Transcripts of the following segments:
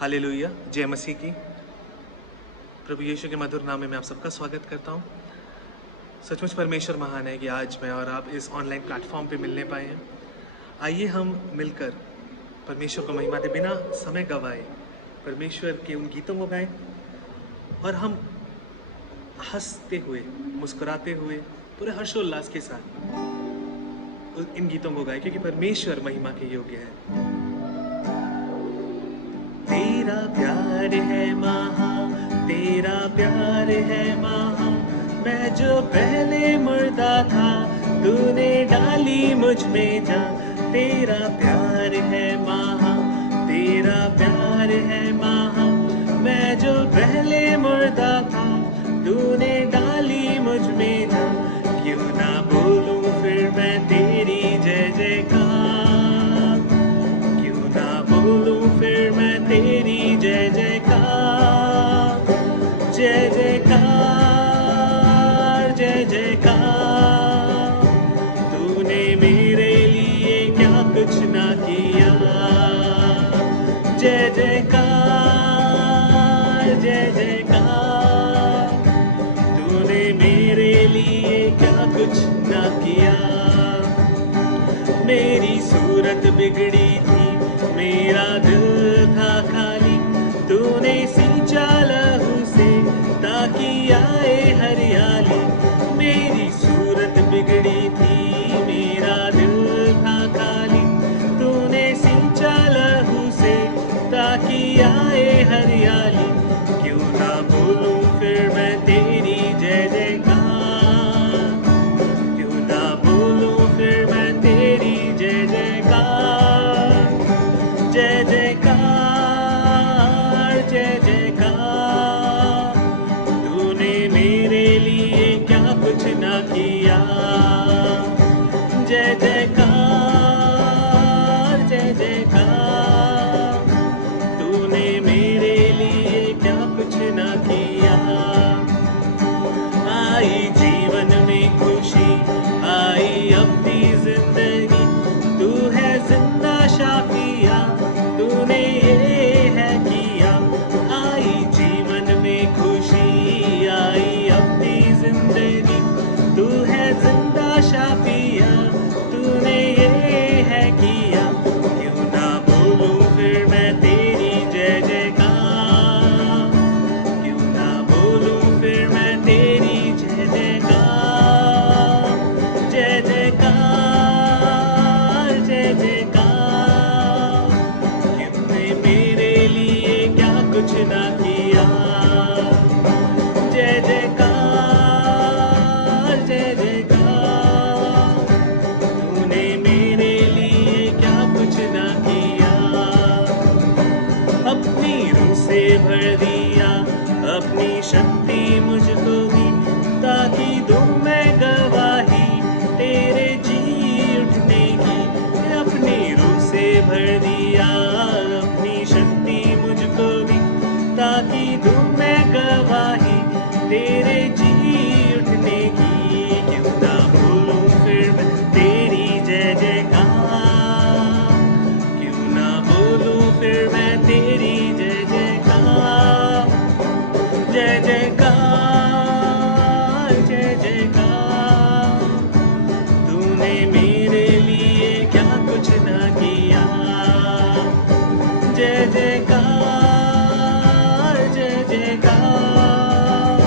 Hallelujah, जय मसीह की। प्रभु यीशु के मधुर नाम में मैं आप सबका स्वागत करता हूँ। सचमुच परमेश्वर महान है कि आज मैं और आप इस ऑनलाइन प्लेटफॉर्म पे मिलने पाए हैं। आइए हम मिलकर परमेश्वर को महिमा दे, बिना समय गवाए परमेश्वर के उन गीतों को गाएं और हम हंसते हुए, मुस्कुराते हुए, पूरे हर्षोल्लास के साथ इन गीतों को गाएं, क्योंकि परमेश्वर महिमा के योग्य है। तेरा प्यार है महा, तेरा प्यार है महा, मैं जो पहले मुर्दा था तूने डाली मुझ में जान। तेरा प्यार है महा, तेरा प्यार है महा, मैं जो पहले मुर्दा था तूने डाली मुझ में जान। क्यों ना बोलूं फिर मैं तेरी जय जयकार, क्यों ना बोलूं फिर मैं तेरी जय जयकार, जय जयकार, जय जयकार। तूने मेरे लिए क्या कुछ ना किया, जय जयकार, जय जयकार। तूने मेरे लिए क्या कुछ ना किया। मेरी सूरत बिगड़ी थी, मेरा दिल था खाली, तूने सींचा लहू से ताकि आए हरियाली। मेरी सूरत बिगड़ी थी, मेरा दिल था खाली, तूने सींचा लहू से ताकि आए हरियाली। क्यों ना बोलूं फिर मैं तेरी जय जयकार, क्यों ना बोलूं फिर मैं तेरी जय जयकार, जय जयकार, जय जयकार। तूने मेरे लिए क्या कुछ ना किया, जय जयकार, जय जयकार। तूने मेरे लिए क्या कुछ ना किया। आई जीवन में खुशी, आई अपनी जिंदगी, तू है जिंदा शाफिया, तूने ये है किया। आई जीवन में खुशी, आई अपनी जिंदगी, तू है जिंदा शाफिया, तूने ये है किया। क्यों ना बोलूं फिर मैं तेरी जय जयकार, क्यों ना बोलूं फिर मैं तेरी जय जयकार, जय जयकार, जय जयकार। तूने मेरे लिए क्या कुछ ना किया, जय जयकार, जय जयकार। तूने मेरे लिए क्या कुछ ना किया। अपनी रूह से भर दिया, अपनी शक्ति मुझको दी, ताकि दूं मैं गवाही तेरे जी उठने की। अपनी रूह से भर दिया, अपनी शक्ति मुझको दी, ताकि दूं मैं गवाही तेरे जी उठने की। क्यों ना बोलूं फिर मैं तेरी जय जयकार, क्यों ना बोलूं फिर मैं तेरी जय जयकार, जय जयकार, जय जयकार। तूने मेरे लिए क्या कुछ ना किया, जय जयकार, जय जयकार।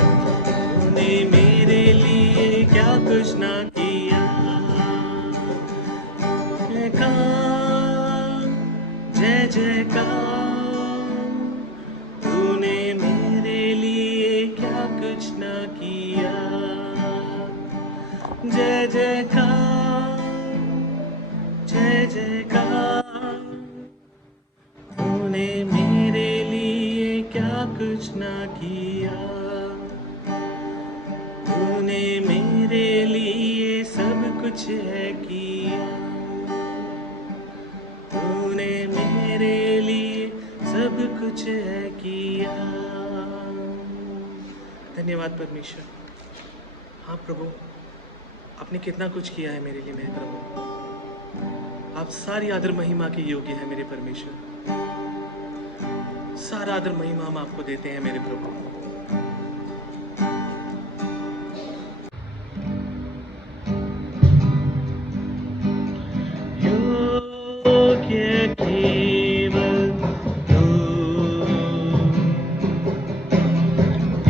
तूने मेरे लिए क्या कुछ ना किया। जयकार, जय जयकार। तूने मेरे लिए क्या कुछ ना किया, जय जयकार, जय जयकार। तूने मेरे लिए क्या कुछ ना किया। तूने मेरे लिए सब कुछ है किया, तूने मेरे लिए सब कुछ है किया। धन्यवाद परमेश्वर। हाँ प्रभु, आपने कितना कुछ किया है मेरे लिए। मेरे प्रभु, आप सारी आदर महिमा के योग्य है मेरे परमेश्वर। सारा आदर महिमा हम आपको देते हैं मेरे प्रभु। योग्य केवल तू,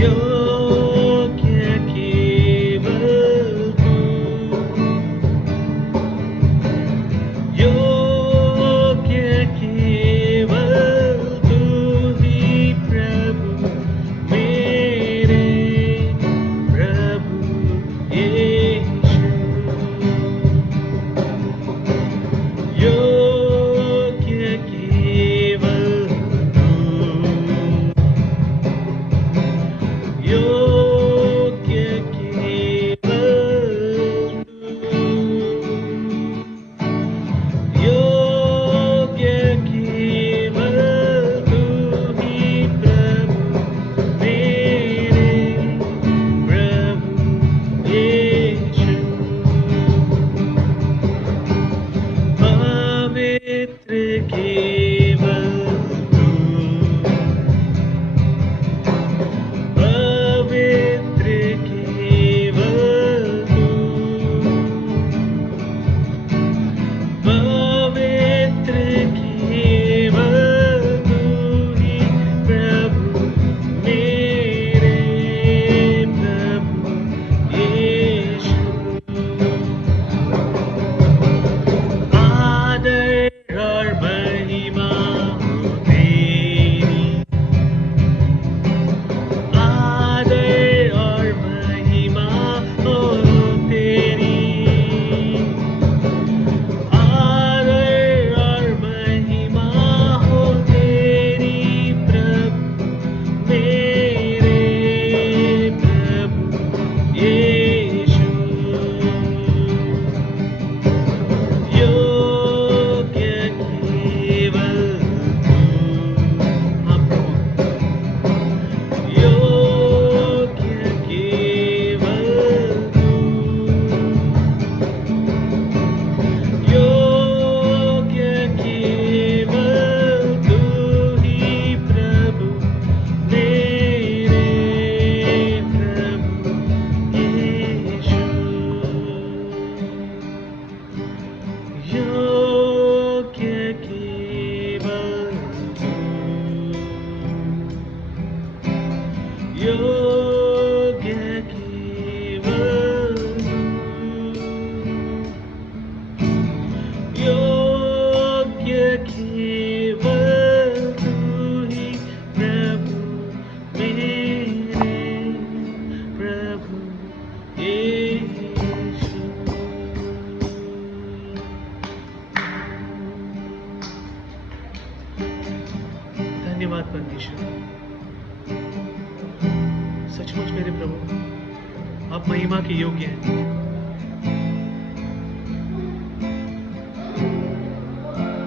योग्य केवल तू, योग्य केवल तू ही प्रभु मेरे प्रभु यीशु। योग्य केवल तू, योग्य केवल तू, योग्य केवल तू ही प्रभु मेरे प्रभु यीशु। पवित्र केवल तू, पवित्र केवल तू, पवित्र केवल तू ही प्रभु मेरे प्रभु यीशु। आदर और महिमा हो तेरी, आदर और महिमा हो तेरी, आदर और महिमा हो तेरी प्रभु मेरे प्रभु यीशु। योग्य केवल तू, हाँ प्रभु, योग्य केवल तू, योग्य केवल तू ही प्रभु मेरे प्रभु यीशु। योग्य केवल तू, योग्य केवल तू, योग्य केवल तू ही प्रभु मेरे प्रभु यीशु। धन्यवाद परमेश्वर, सचमुच मेरे प्रभु आप महिमा के योग्य हैं।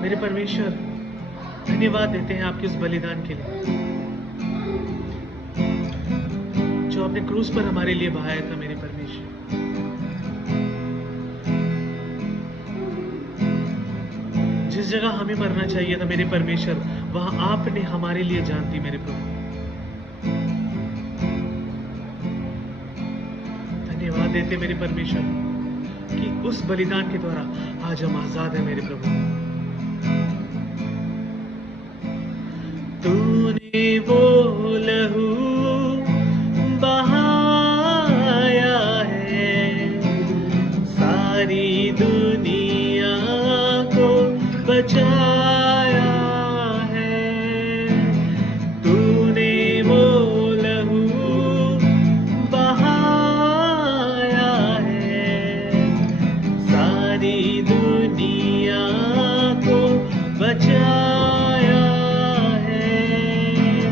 मेरे परमेश्वर धन्यवाद देते हैं आपके उस बलिदान के लिए जो आपने क्रूस पर हमारे लिए बहाया था। मेरे परमेश्वर जिस जगह हमें मरना चाहिए था मेरे परमेश्वर, वहां आपने हमारे लिए जान दी मेरे प्रभु। धन्यवाद देते मेरे परमेश्वर कि उस बलिदान के द्वारा आज हम आजाद हैं मेरे प्रभु। तूने वो लहू बहाया है, सारी दुनिया को बचाया है। तूने वो लहू बहाया है, सारी दुनिया को बचाया है।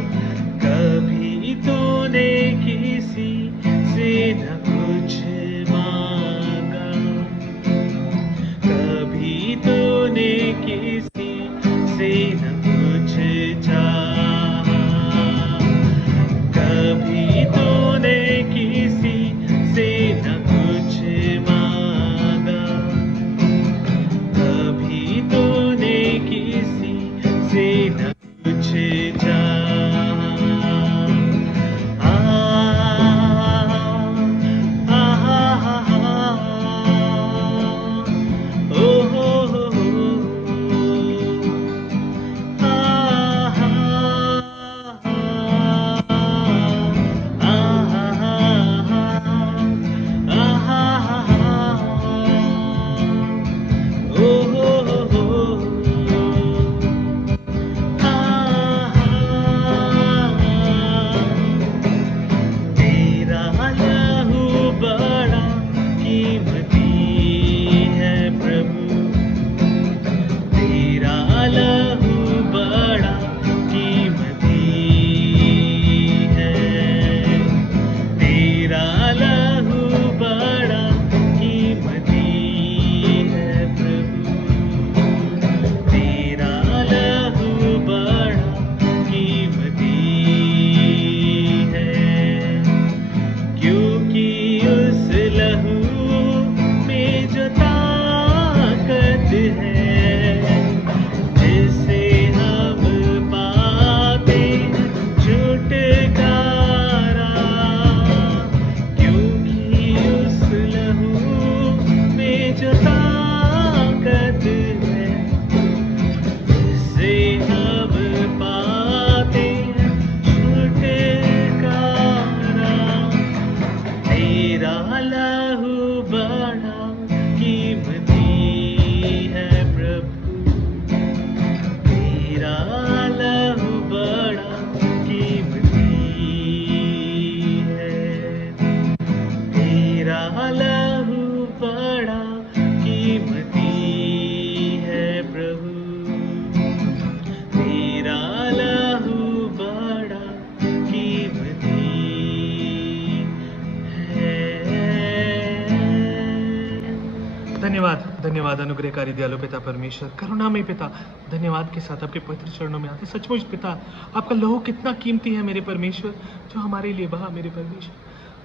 धन्यवाद, धन्यवाद अनुग्रहकारी दयालु पिता परमेश्वर, करुणामय पिता, धन्यवाद के साथ आपके पवित्र चरणों में आते। सचमुच पिता, आपका लहू कितना कीमती है मेरे परमेश्वर, जो हमारे लिए बहा मेरे परमेश्वर।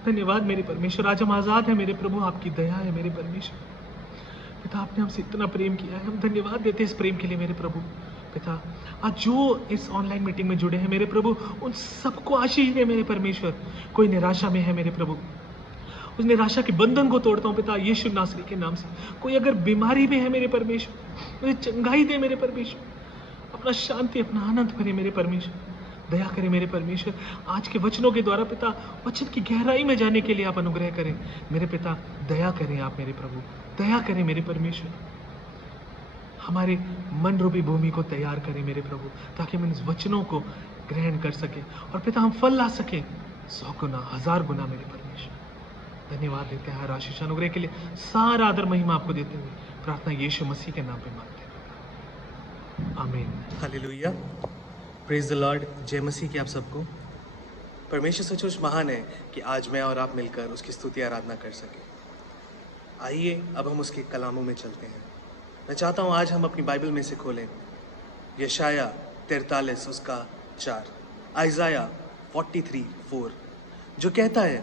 धन्यवाद मेरे परमेश्वर, आज हम आज़ाद हैं मेरे प्रभु, आपकी दया है मेरे परमेश्वर। पिता, आपने हमसे इतना प्रेम किया है, हम धन्यवाद देते हैं इस प्रेम के लिए मेरे प्रभु। पिता, आज जो इस ऑनलाइन मीटिंग में जुड़े हैं मेरे प्रभु, उन सबको आशीष दे मेरे परमेश्वर। कोई निराशा में है मेरे प्रभु, उस निराशा के बंधन को तोड़ता हूँ पिता यीशु नासरी के नाम से। कोई अगर बीमारी में है मेरे परमेश्वर, मुझे चंगाई दे मेरे परमेश्वर, अपना शांति, अपना आनंद भरे मेरे परमेश्वर, दया करें मेरे परमेश्वर। आज के वचनों के द्वारा पिता, वचन की गहराई में जाने के लिए आप अनुग्रह करें मेरे पिता। दया करें आप मेरे प्रभु, दया करें मेरे परमेश्वर। हमारे मन रूपी भूमि को तैयार करें मेरे प्रभु, ताकि हम इन वचनों को ग्रहण कर सकें और पिता हम फल ला सकें 100 गुना, 1000 गुना मेरे परमेश्वर। धन्यवाद देते हैं हर आशीष अनुग्रह के लिए, सारा आदर महिमा आपको देते हुए प्रार्थना यीशु मसीह के नाम पे मांगते हैं, आमीन। Hallelujah, praise the Lord. जय मसीह की आप सबको। परमेश्वर सचमुच महान है कि आज मैं और आप मिलकर उसकी स्तुति आराधना कर सके। आइए अब हम उसके कलामों में चलते हैं। मैं चाहता हूँ आज हम अपनी बाइबल में से खोलें यशाया 43 उसका 4, आइजाया 43:4, जो कहता है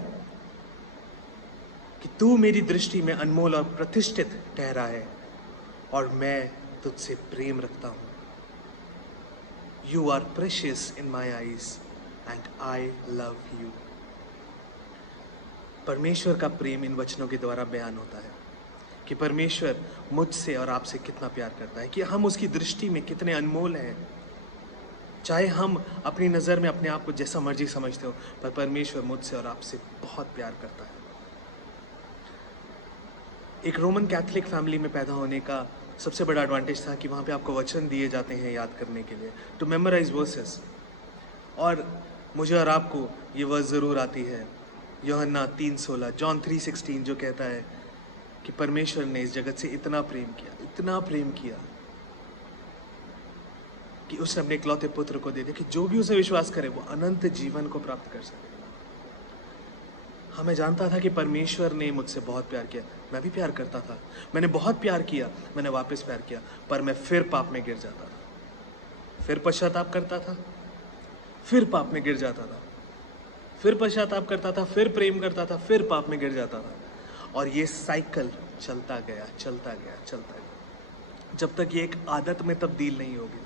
कि तू मेरी दृष्टि में अनमोल और प्रतिष्ठित ठहरा है और मैं तुझसे प्रेम रखता हूं। You are precious in my eyes and I love you. परमेश्वर का प्रेम इन वचनों के द्वारा बयान होता है कि परमेश्वर मुझसे और आपसे कितना प्यार करता है, कि हम उसकी दृष्टि में कितने अनमोल हैं। चाहे हम अपनी नज़र में अपने आप को जैसा मर्जी समझते हो, पर परमेश्वर मुझसे और आपसे बहुत प्यार करता है। एक रोमन कैथोलिक फैमिली में पैदा होने का सबसे बड़ा एडवांटेज था कि वहाँ पे आपको वचन दिए जाते हैं याद करने के लिए, टू मेमोराइज वर्सेस। और मुझे और आपको ये वर्स ज़रूर आती है, यूहन्ना 3:16, जॉन 3:16, जो कहता है कि परमेश्वर ने इस जगत से इतना प्रेम किया, इतना प्रेम किया कि उसने अपने इकलौते पुत्र को दे दिया, कि जो भी उसे विश्वास करे वो अनंत जीवन को प्राप्त कर सके। हाँ, मैं जानता था कि परमेश्वर ने मुझसे बहुत प्यार किया, मैं भी प्यार करता था, मैंने बहुत प्यार किया, मैंने वापस प्यार किया, पर मैं फिर पाप में गिर जाता था, फिर पश्चाताप करता था, फिर पाप में गिर जाता था, फिर पश्चाताप करता था, फिर प्रेम करता था, फिर पाप में गिर जाता था, और ये साइकिल चलता गया, चलता गया, चलता गया, जब तक ये एक आदत में तब्दील नहीं हो गई।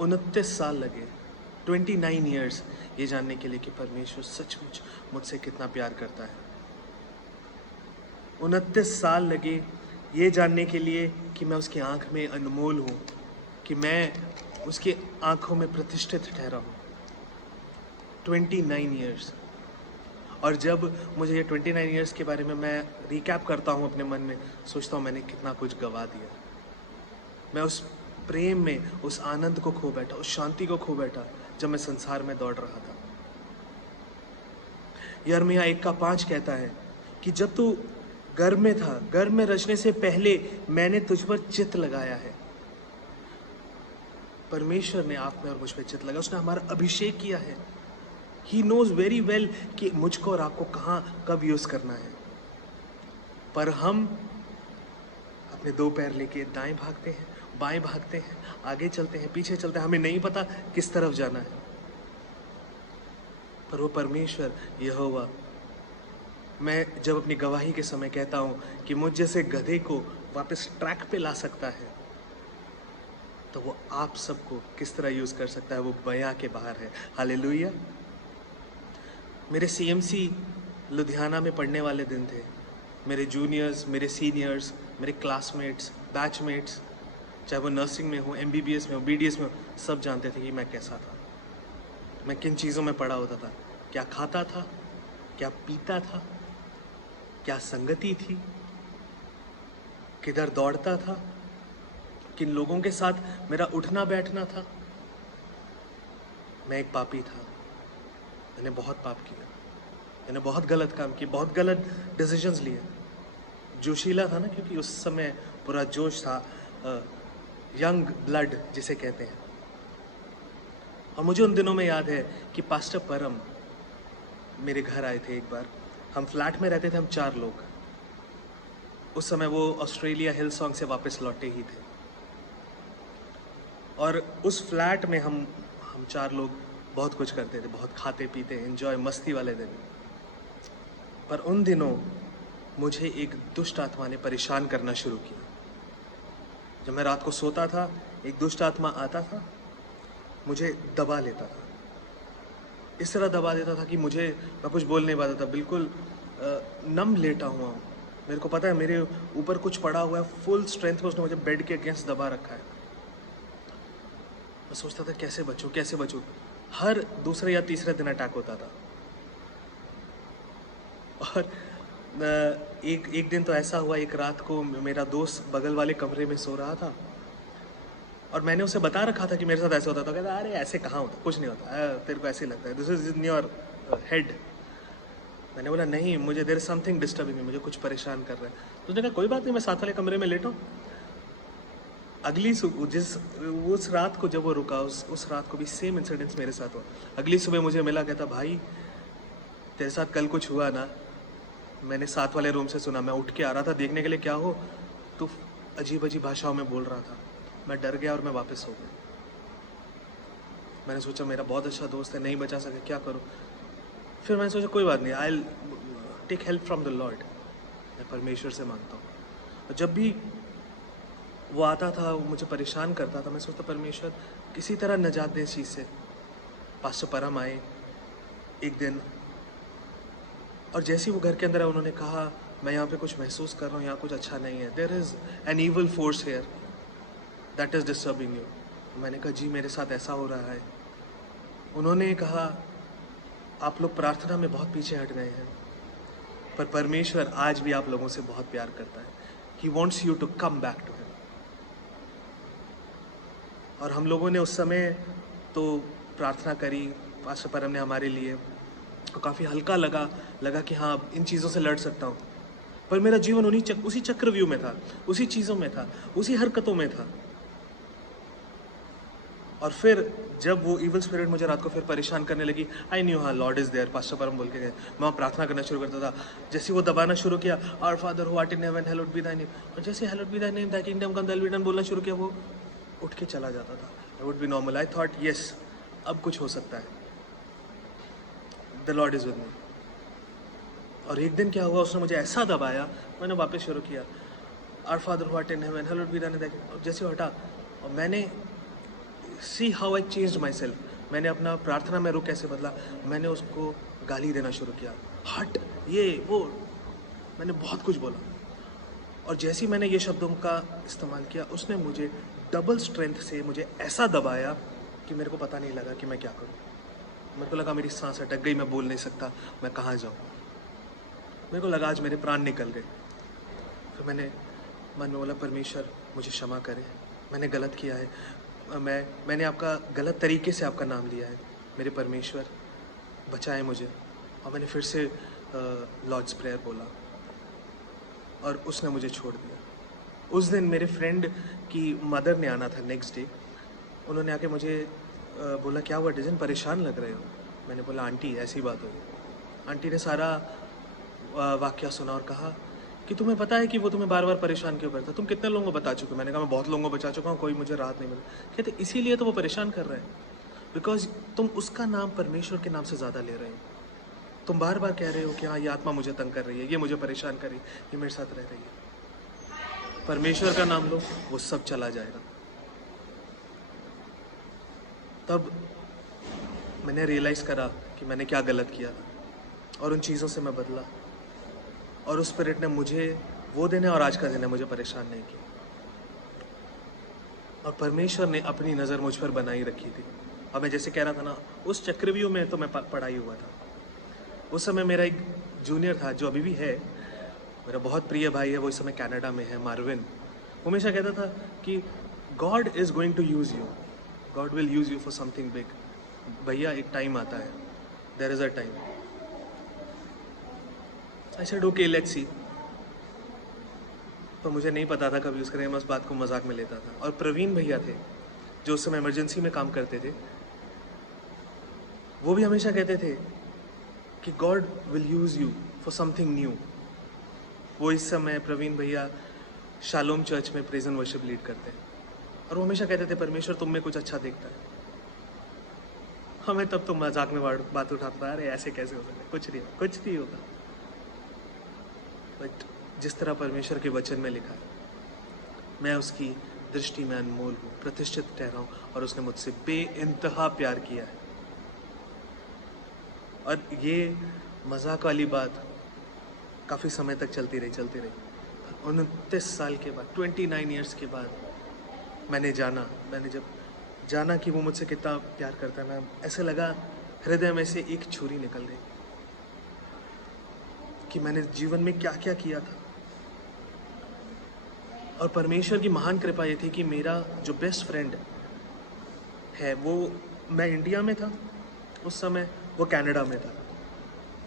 29 साल लगे, 29 ईयर्स, ये जानने के लिए कि परमेश्वर सचमुच मुझसे कितना प्यार करता है। 29 साल लगे ये जानने के लिए कि मैं उसकी आंख में अनमोल हूँ, कि मैं उसकी आंखों में प्रतिष्ठित ठहरा हूँ। 29 ईयर्स। और जब मुझे ये 29 ईयर्स के बारे में मैं रिकैप करता हूँ अपने मन में, सोचता हूँ मैंने कितना कुछ गवा दिया। मैं उस प्रेम में, उस आनंद को खो बैठा, उस शांति को खो बैठा जब मैं संसार में दौड़ रहा था। यिर्मयाह 1:5 कहता है कि जब तू गर्भ में था, गर्भ में रचने से पहले मैंने तुझ पर चित्त लगाया है। परमेश्वर ने आप में और मुझ पर चित्त लगाया, उसने हमारा अभिषेक किया है। ही नोज वेरी वेल कि मुझको और आपको कहाँ कब यूज करना है। पर हम अपने 2 पैर लेके दाएं भागते हैं, बाएं भागते हैं, आगे चलते हैं, पीछे चलते हैं, हमें नहीं पता किस तरफ जाना है। पर वो परमेश्वर यहोवा, मैं जब अपनी गवाही के समय कहता हूँ कि मुझ जैसे गधे को वापस ट्रैक पे ला सकता है, तो वो आप सबको किस तरह यूज कर सकता है, वो बयां के बाहर है। हालेलुया। मेरे सीएमसी लुधियाना में पढ़ने वाले दिन थे। मेरे जूनियर्स, मेरे सीनियर्स, मेरे क्लासमेट्स, बैचमेट्स, चाहे वो नर्सिंग में हो, एमबीबीएस में हो, बीडीएस में हो, सब जानते थे कि मैं कैसा था, मैं किन चीज़ों में पड़ा होता था, क्या खाता था, क्या पीता था, क्या संगति थी, किधर दौड़ता था, किन लोगों के साथ मेरा उठना बैठना था। मैं एक पापी था, मैंने बहुत पाप किया, मैंने बहुत गलत काम किए, बहुत गलत डिसीजंस लिए। जोशीला था ना, क्योंकि उस समय पूरा जोश था, यंग ब्लड जिसे कहते हैं। और मुझे उन दिनों में याद है कि पास्टर परम मेरे घर आए थे एक बार। हम फ्लैट में रहते थे, हम 4 लोग। उस समय वो ऑस्ट्रेलिया हिल सॉन्ग से वापस लौटे ही थे और उस फ्लैट में हम 4 लोग बहुत कुछ करते थे, बहुत खाते पीते, एंजॉय, मस्ती वाले दिन। पर उन दिनों मुझे एक दुष्ट आत्मा ने परेशान करना शुरू किया। जब मैं रात को सोता था, एक दुष्ट आत्मा आता था, मुझे दबा लेता था। इस तरह दबा देता था कि मैं कुछ बोल नहीं पाता था, बिल्कुल नम लेटा हुआ हूँ। मेरे को पता है मेरे ऊपर कुछ पड़ा हुआ है, फुल स्ट्रेंथ में उसने मुझे बेड के अगेंस्ट दबा रखा है। मैं सोचता था कैसे बचूं। हर दूसरे या तीसरे दिन अटैक होता था। और एक दिन तो ऐसा हुआ, एक रात को मेरा दोस्त बगल वाले कमरे में सो रहा था और मैंने उसे बता रखा था कि मेरे साथ ऐसा होता था। कहता अरे ऐसे कहाँ होता, कुछ नहीं होता, तेरे को ऐसे ही लगता है, this is in your head. मैंने बोला नहीं, मुझे there is something disturbing me, मुझे कुछ परेशान कर रहा है। तो उसने कहा कोई बात नहीं, मैं साथ वाले कमरे में लेटा हूँ। उस रात को जब वो रुका, उस रात को भी सेम इंसिडेंट्स मेरे साथ हुआ। अगली सुबह मुझे मिला, कहता भाई तेरे साथ कल कुछ हुआ ना, मैंने साथ वाले रूम से सुना। मैं उठ के आ रहा था देखने के लिए क्या हो, तो अजीब अजीब भाषाओं में बोल रहा था। मैं डर गया और मैं वापस सो गया। मैंने सोचा मेरा बहुत अच्छा दोस्त है, नहीं बचा सके, क्या करूं। फिर मैंने सोचा कोई बात नहीं, I will take help from the lord, मैं परमेश्वर से मांगता हूँ। और जब भी वो आता था, वो मुझे परेशान करता था, मैं सोचता परमेश्वर किसी तरह निजात दे इस चीज़ से। पास्टर परम आए एक दिन और जैसे ही वो घर के अंदर आए, उन्होंने कहा मैं यहाँ पे कुछ महसूस कर रहा हूँ, यहाँ कुछ अच्छा नहीं है, there is an evil force here that is disturbing you. मैंने कहा जी मेरे साथ ऐसा हो रहा है। उन्होंने कहा आप लोग प्रार्थना में बहुत पीछे हट गए हैं, पर परमेश्वर आज भी आप लोगों से बहुत प्यार करता है। He wants you to come back to him. और हम लोगों ने उस समय तो प्रार्थना करी, पास्टर परम ने हमारे लिए, तो काफ़ी हल्का लगा कि हाँ इन चीज़ों से लड़ सकता हूँ। पर मेरा जीवन उसी चक्रव्यूह में था, उसी चीज़ों में था, उसी हरकतों में था। और फिर जब वो इवल स्पिरिट मुझे रात को फिर परेशान करने लगी, आई न्यू हाँ लॉर्ड इज़ देयर, पास्टर परम बोल के गए। मैं प्रार्थना करना शुरू करता था। जैसे वो दबाना शुरू किया, our father who art in heaven hallowed be thy name, और जैसे hallowed be thy name, thy kingdom come, thy will be done बोलना शुरू किया, वो उठ के चला जाता था। I would be normal. I thought yes अब कुछ हो सकता है, the Lord is with me. और एक दिन क्या हुआ, उसने मुझे ऐसा दबाया, मैंने वापस शुरू किया, our father who art in heaven hallowed be thy name, और जैसे वो हटा और मैंने see how I change myself. मैंने अपना प्रार्थना में रुख कैसे बदला। मैंने उसको गाली देना शुरू किया, हट, ये वो, मैंने बहुत कुछ बोला। और जैसे ही मैंने ये शब्दों का इस्तेमाल किया, उसने मुझे डबल स्ट्रेंथ से मुझे ऐसा दबाया कि मेरे को पता नहीं लगा कि मैं क्या करूं। मेरे को लगा मेरी सांस अटक गई, मैं बोल नहीं सकता, मैं कहाँ जाऊँ। मेरे को लगा आज मेरे प्राण निकल गए। फिर मैंने मन में बोला परमेश्वर मुझे क्षमा करे, मैंने गलत किया है, मैंने आपका गलत तरीके से आपका नाम लिया है, मेरे परमेश्वर बचाए मुझे। और मैंने फिर से लॉर्ड्स प्रेयर बोला और उसने मुझे छोड़ दिया। उस दिन मेरे फ्रेंड की मदर ने आना था नेक्स्ट डे। उन्होंने आके मुझे बोला क्या हुआ डिजन, परेशान लग रहे हो। मैंने बोला आंटी ऐसी बात हुई। आंटी ने सारा वाक्य सुना और कहा कि तुम्हें पता है कि वो तुम्हें बार बार परेशान क्यों करता, तुम कितने लोगों को बता चुके हो। मैंने कहा मैं बहुत लोगों को बचा चुका हूँ, कोई मुझे राहत नहीं मिली। कहते इसीलिए तो वो परेशान कर रहे हैं, बिकॉज तुम उसका नाम परमेश्वर के नाम से ज़्यादा ले रहे हो। तुम बार बार कह रहे हो कि हाँ ये आत्मा मुझे तंग कर रही है, ये मुझे परेशान कर रही है, ये मेरे साथ रह रही है। परमेश्वर का नाम लो, वो सब चला जाएगा। तब मैंने रियलाइज़ करा कि मैंने क्या गलत किया और उन चीज़ों से मैं बदला। और उस स्पिरिट ने मुझे वो दिन है और आज का दिन है मुझे परेशान नहीं किया। और परमेश्वर ने अपनी नज़र मुझ पर बनाई रखी थी। और मैं जैसे कह रहा था ना, उस चक्रव्यूह में तो मैं पढ़ाई हुआ था। उस समय मेरा एक जूनियर था जो अभी भी है, मेरा बहुत प्रिय भाई है, वो इस समय कनाडा में है, मार्विन। वो हमेशा कहता था कि God is going to use you, God will use you for something big. भैया एक टाइम आता है, there is a time. I said okay let's see. पर मुझे नहीं पता था कभी उसके, मैं उस बात को मजाक में लेता था। और प्रवीण भैया थे जो उस समय इमरजेंसी में काम करते थे, वो भी हमेशा कहते थे कि God will use you for something new. वो इस समय प्रवीण भैया शालोम चर्च में प्रेज एंड वर्शिप लीड करते हैं, और वो हमेशा कहते थे परमेश्वर तुम में कुछ अच्छा देखता है। हमें तब तो मजाक में बात उठाता था, अरे ऐसे कैसे हो सकता है, कुछ नहीं होगा। बट जिस तरह परमेश्वर के वचन में लिखा है, मैं उसकी दृष्टि में अनमोल हूँ, प्रतिष्ठित ठहरा हूँ, और उसने मुझसे बेइंतहा प्यार किया है। और ये मजाक वाली बात काफ़ी समय तक चलती रही 29 साल के बाद, 29 ईयर्स के बाद मैंने जब जाना कि वो मुझसे कितना प्यार करता है, मैं ऐसे लगा हृदय में से एक छुरी निकल गई कि मैंने जीवन में क्या क्या किया था। और परमेश्वर की महान कृपा ये थी कि मेरा जो बेस्ट फ्रेंड है वो, मैं इंडिया में था उस समय, वो कनाडा में था,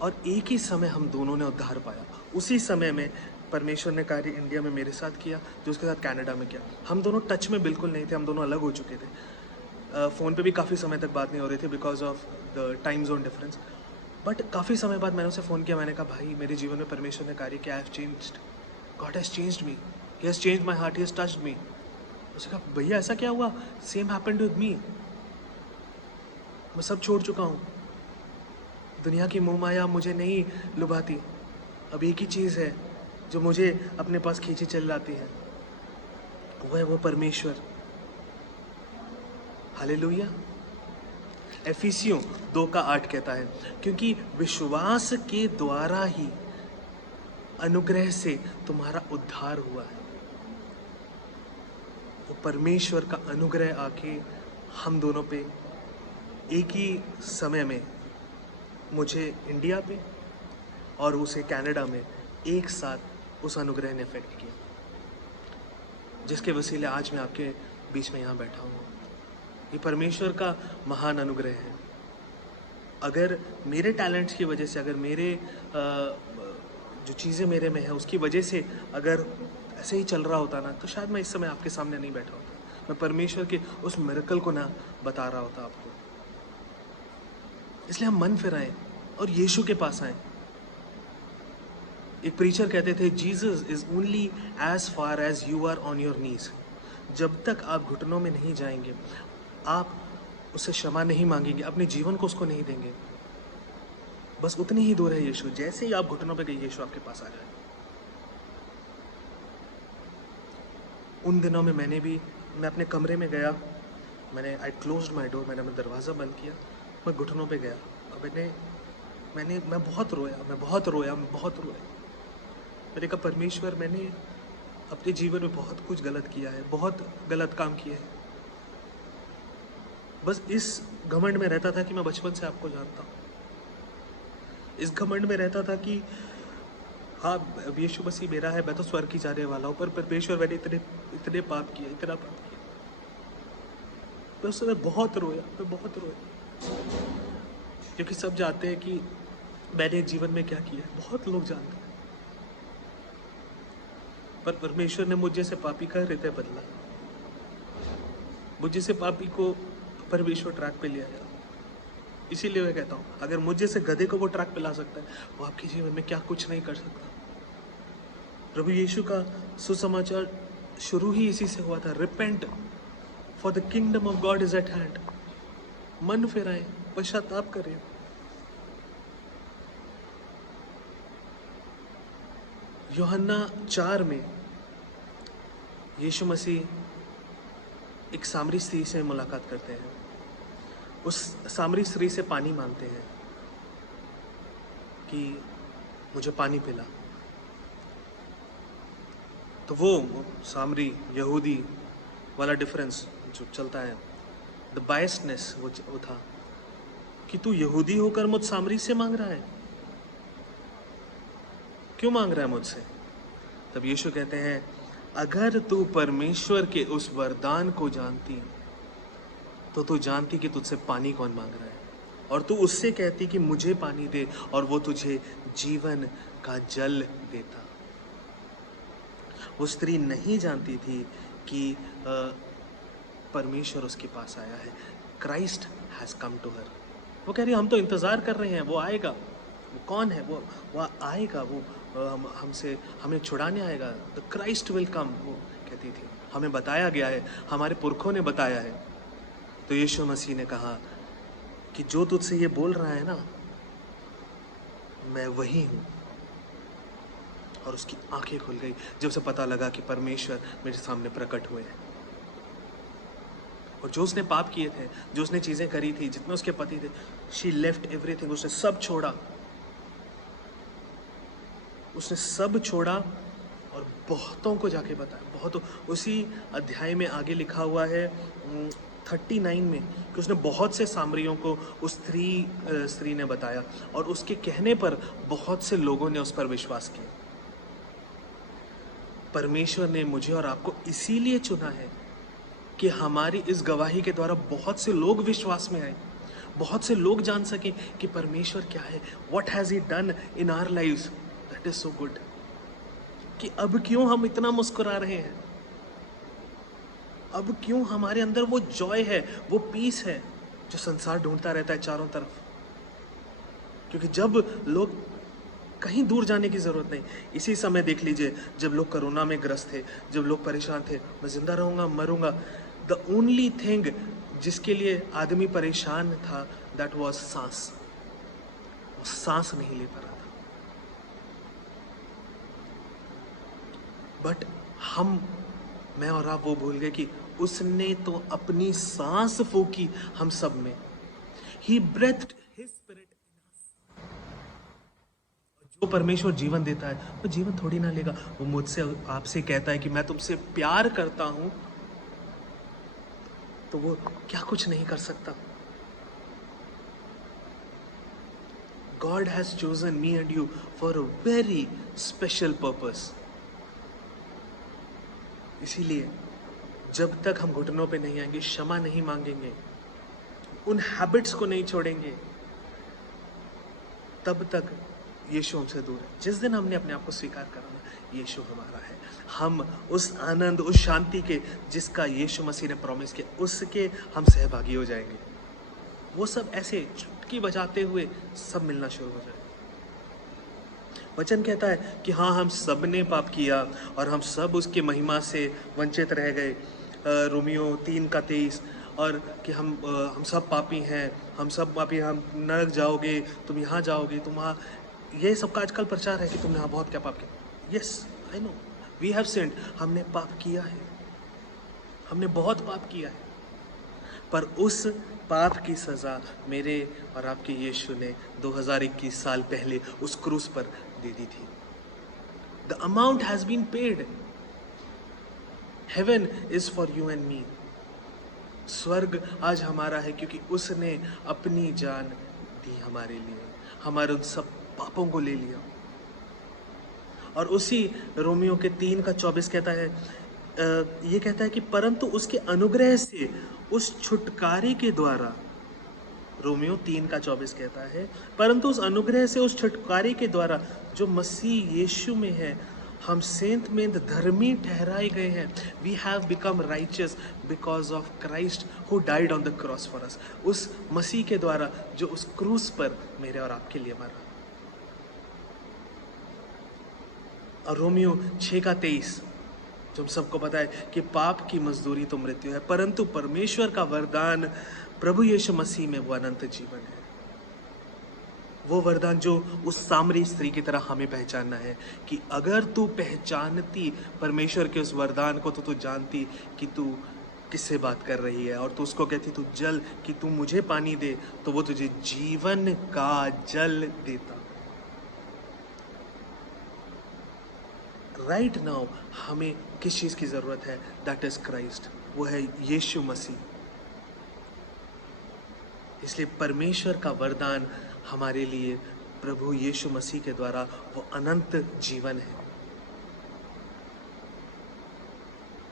और एक ही समय हम दोनों ने उद्धार पाया। उसी समय में परमेश्वर ने कार्य इंडिया में मेरे साथ किया जो उसके साथ कनाडा में किया। हम दोनों टच में बिल्कुल नहीं थे, हम दोनों अलग हो चुके थे। फ़ोन पे भी काफ़ी समय तक बात नहीं हो रही थी because of the time zone difference. But काफ़ी समय बाद मैंने उसे फ़ोन किया, मैंने कहा भाई मेरे जीवन में परमेश्वर ने कार्य किया, I have changed, God has changed me, he has changed my heart, he has touched me. उसने कहा भैया ऐसा क्या हुआ, सेम हैपेंड विद मी, मैं सब छोड़ चुका हूँ, दुनिया की मोह माया मुझे नहीं लुभाती, अब एक ही चीज़ है जो मुझे अपने पास खींचे चल जाती है, वो है वो परमेश्वर। हालेलुया। एफिसियों 2:8 कहता है, क्योंकि विश्वास के द्वारा ही अनुग्रह से तुम्हारा उद्धार हुआ है। वो परमेश्वर का अनुग्रह आके हम दोनों पे एक ही समय में, मुझे इंडिया पे और उसे कनाडा में, एक साथ उस अनुग्रह ने इफेक्ट किया, जिसके वसीले आज मैं आपके बीच में यहाँ बैठा हूँ। ये परमेश्वर का महान अनुग्रह है। अगर मेरे टैलेंट्स की वजह से, अगर मेरे जो चीज़ें मेरे में है उसकी वजह से अगर ऐसे ही चल रहा होता ना, तो शायद मैं इस समय आपके सामने नहीं बैठा होता, मैं परमेश्वर के उस मिरेकल को ना बता रहा होता आपको। इसलिए हम मन फिराएं और यीशु के पास आएं। एक प्रीचर कहते थे, Jesus is only as far as you are on your knees. जब तक आप घुटनों में नहीं जाएंगे, आप उससे क्षमा नहीं मांगेंगे, अपने जीवन को उसको नहीं देंगे, बस उतनी ही दूर है यीशु। जैसे ही आप घुटनों पे गए, यीशु आपके पास आ जाए। उन दिनों में मैं अपने कमरे में गया, आई क्लोज्ड माई डोर, मैंने अपना दरवाज़ा बंद किया, मैं घुटनों पे गया, और मैं बहुत रोया। मैंने कहा परमेश्वर, मैंने अपने जीवन में बहुत कुछ गलत किया है, बहुत गलत काम किए हैं। बस इस घमंड में रहता था कि मैं बचपन से आपको जानता हूँ, इस घमंड में रहता था कि हाँ अब यीशु मसीह मेरा है, मैं तो स्वर्ग की जाने वाला हूँ, पर परमेश्वर मैंने इतने पाप किया, इतना पाप किया। मैं उस समय बहुत रोया, क्योंकि सब जानते हैं कि मैंने जीवन में क्या किया है, बहुत लोग जानते हैं, पर परमेश्वर ने मुझ जैसे पापी का हृदय बदला, मुझ जैसे पापी को परमेश्वर ट्रैक पे ले आया। इसीलिए मैं कहता हूँ, अगर मुझ जैसे गधे को वो ट्रैक पे ला सकता है, वो आपके जीवन में क्या कुछ नहीं कर सकता। प्रभु यीशु का सुसमाचार शुरू ही इसी से हुआ था, repent for the kingdom of God is eight hand. मन फिराएं, पश्चाताप करें। यूहन्ना 4 में यीशु मसीह एक सामरी स्त्री से मुलाकात करते हैं, उस सामरी स्त्री से पानी मांगते हैं कि मुझे पानी पिला। तो वो सामरी यहूदी वाला डिफरेंस जो चलता है, द बायस्डनेस वो था कि तू यहूदी होकर मुझ सामरी से मांग रहा है, क्यों मांग रहा है मुझसे? तब यीशु कहते हैं, अगर तू परमेश्वर के उस वरदान को जानती तो तू जानती कि तुझसे पानी कौन मांग रहा है, और तू उससे कहती कि मुझे पानी दे, और वो तुझे जीवन का जल देता। वो स्त्री नहीं जानती थी कि परमेश्वर उसके पास आया है, Christ has come to her. वो कह रही हम तो इंतज़ार कर रहे हैं, वो आएगा, वो कौन है, वो आएगा, हमसे हमें छुड़ाने आएगा, द क्राइस्ट विल कम, वो कहती थी। हमें बताया गया है, हमारे पुरखों ने बताया है। तो यीशु मसीह ने कहा कि जो तुझसे ये बोल रहा है ना, मैं वही हूँ। और उसकी आंखें खुल गई जब उसे पता लगा कि परमेश्वर मेरे सामने प्रकट हुए हैं। और जो उसने पाप किए थे, जो उसने चीजें करी थी, जितने उसके पति थे, शी लेफ्ट एवरीथिंग, उसने सब छोड़ा। उसने सब छोड़ा और बहुतों को जाके बताया। बहुत, उसी अध्याय में आगे लिखा हुआ है 39 में कि उसने बहुत से सामरियों को उस स्त्री ने बताया और उसके कहने पर बहुत से लोगों ने उस पर विश्वास किया। परमेश्वर ने मुझे और आपको इसीलिए चुना है कि हमारी इस गवाही के द्वारा बहुत से लोग विश्वास में आए, बहुत से लोग जान सकें कि परमेश्वर क्या है, what has he done in our lives, that is so good. कि अब क्यों हम इतना मुस्कुरा रहे हैं, अब क्यों हमारे अंदर वो जॉय है, वो पीस है जो संसार ढूंढता रहता है चारों तरफ। क्योंकि जब लोग, कहीं दूर जाने की जरूरत नहीं, इसी समय देख लीजिए, जब लोग कोरोना में ग्रस्त थे, जब लोग परेशान थे, मैं जिंदा रहूंगा मरूंगा, द ओनली थिंग जिसके लिए आदमी परेशान था, दैट वॉज सांस। सांस नहीं ले पा रहा था। बट मैं और आप वो भूल गए कि उसने तो अपनी सांस फूकी हम सब में। ही ब्रेथ्ड हिज स्पिरिट। जो परमेश्वर जीवन देता है वो जीवन थोड़ी ना लेगा। वो मुझसे आपसे कहता है कि मैं तुमसे प्यार करता हूं, तो वो क्या कुछ नहीं कर सकता। God has chosen me and you for a very special purpose. इसीलिए जब तक हम घुटनों पे नहीं आएंगे, क्षमा नहीं मांगेंगे, उन हैबिट्स को नहीं छोड़ेंगे, तब तक यीशु हमसे दूर है। जिस दिन हमने अपने आप को स्वीकार करा ना, यीशु हमारा है, हम उस आनंद, उस शांति के जिसका यीशु मसीह ने प्रॉमिस किया, उसके हम सहभागी हो जाएंगे। वो सब ऐसे चुटकी बजाते हुए सब मिलना शुरू हो जाएगा। वचन कहता है कि हाँ, हम सब ने पाप किया और हम सब उसके महिमा से वंचित रह गए, रोमियो 3:23, और कि हम सब पापी हैं, हम सब पापी, हम नरक जाओगे, तुम यहाँ जाओगे, तुम वहाँ। ये सबका आजकल प्रचार है कि तुमने यहाँ बहुत क्या पाप किया। Yes, I know, we have sinned, हमने पाप किया है, हमने बहुत पाप किया है, पर उस पाप की सजा मेरे और आपके यीशु ने 2021 साल पहले उस क्रूस पर दे दी थी। The amount has been paid. Heaven is for you and me. स्वर्ग आज हमारा है क्योंकि उसने अपनी जान दी हमारे लिए, हमारे उन सब पापों को ले लिया। और उसी रोमियो के 3:24 कहता है, ये कहता है कि परंतु उसके अनुग्रह से उस छुटकारे के द्वारा, रोमियो 3:24 कहता है, परंतु उस अनुग्रह से उस छुटकारे के द्वारा जो मसीह यीशु में है, हम सेंत में धर्मी ठहराए गए हैं। We have become righteous because of Christ who died on the cross for us. उस मसीह के द्वारा जो उस क्रूस पर मेरे और आपके लिए मरा। और रोमियो 6:23, जो हम सबको पता है कि पाप की मजदूरी तो मृत्यु है, परंतु परमेश्वर का वरदान प्रभु यीशु मसीह में वो अनंत जीवन है। वो वरदान जो उस सामरी स्त्री की तरह हमें पहचानना है कि अगर तू पहचानती परमेश्वर के उस वरदान को, तो तू जानती कि तू किससे बात कर रही है। और तू उसको कहती तू जल, कि तू मुझे पानी दे, तो वो तुझे जीवन का जल देता। राइट नाउ हमें किस चीज की जरूरत है? दैट इज क्राइस्ट, वो है यीशु मसीह। इसलिए परमेश्वर का वरदान हमारे लिए प्रभु यीशु मसीह के द्वारा वो अनंत जीवन है।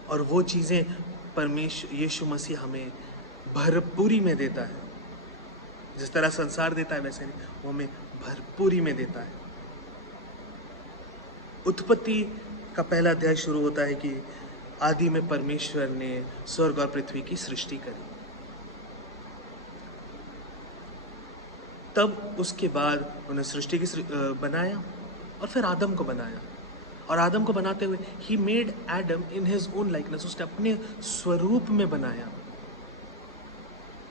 और वो चीजें परमेश्वर यीशु मसीह हमें भरपूरी में देता है। जिस तरह संसार देता है वैसे नहीं, वो हमें भरपूरी में देता है। उत्पत्ति का पहला अध्याय शुरू होता है कि आदि में परमेश्वर ने स्वर्ग और पृथ्वी की सृष्टि करी। तब उसके बाद उन्हें सृष्टि की बनाया, और फिर आदम को बनाया। और आदम को बनाते हुए he made Adam in his own likeness, उसने अपने स्वरूप में बनाया।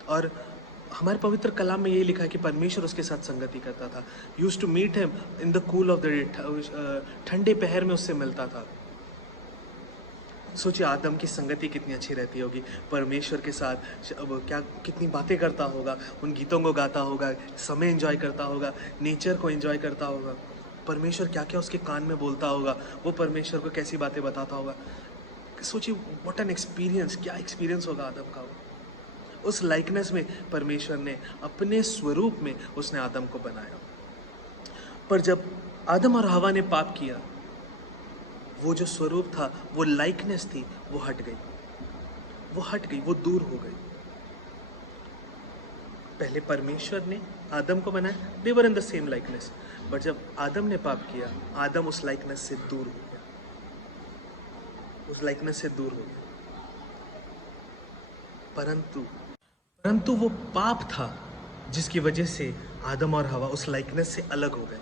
और हमारे पवित्र कलाम में यही लिखा है कि परमेश्वर उसके साथ संगति करता था। Used to meet him in the cool of the day, ठंडे पहर में उससे मिलता था। सोचिए आदम की संगति कितनी अच्छी रहती होगी परमेश्वर के साथ। अब क्या कितनी बातें करता होगा, उन गीतों को गाता होगा, समय एंजॉय करता होगा, नेचर को एंजॉय करता होगा। परमेश्वर क्या क्या उसके कान में बोलता होगा, वो परमेश्वर को कैसी बातें बताता होगा। सोचिए व्हाट एन एक्सपीरियंस, क्या एक्सपीरियंस होगा आदम का। उस लाइकनेस में परमेश्वर ने अपने स्वरूप में उसने आदम को बनाया। पर जब आदम और हवा ने पाप किया, वो जो स्वरूप था, वो लाइकनेस थी, वो हट गई, वो दूर हो गई। पहले परमेश्वर ने आदम को बनाया, they were in the same likeness, but जब आदम ने पाप किया, आदम उस लाइकनेस से दूर हो गया, परंतु वो पाप था जिसकी वजह से आदम और हवा उस लाइकनेस से अलग हो गए।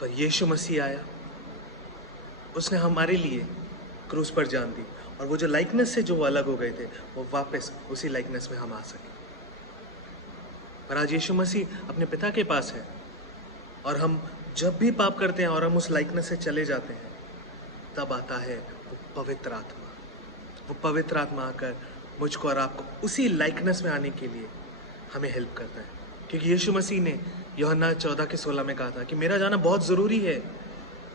पर यीशु मसीह आया, उसने हमारे लिए क्रूस पर जान दी, और वो जो लाइकनेस से जो वो अलग हो गए थे, वो वापस उसी लाइकनेस में हम आ सके। पर आज यीशु मसीह अपने पिता के पास है, और हम जब भी पाप करते हैं और हम उस लाइकनेस से चले जाते हैं, तब आता है वो पवित्र आत्मा आकर मुझको और आपको उसी लाइकनेस में आने के लिए हमें हेल्प करता है। क्योंकि यीशु मसीह ने यूहन्ना 14:16 में कहा था कि मेरा जाना बहुत ज़रूरी है,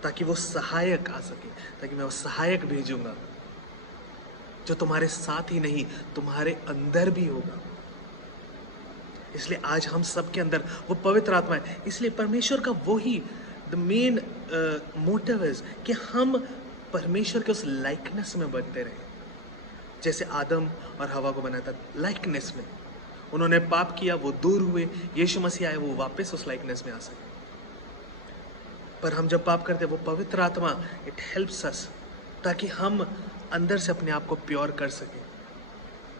ताकि वो सहायक आ सके, ताकि मैं वो सहायक भेजूंगा जो तुम्हारे साथ ही नहीं, तुम्हारे अंदर भी होगा। इसलिए आज हम सबके अंदर वो पवित्र आत्मा है। इसलिए परमेश्वर का वही द मेन मोटिव है कि हम परमेश्वर के उस लाइकनेस में बढ़ते रहे। जैसे आदम और हवा को बनाया था लाइकनेस में, उन्होंने पाप किया, वो दूर हुए, यीशु मसीह आए, वो वापस उस लाइकनेस में आ सके। पर हम जब पाप करते हैं, वो पवित्र आत्मा इट हेल्प्स अस, ताकि हम अंदर से अपने आप को प्योर कर सकें।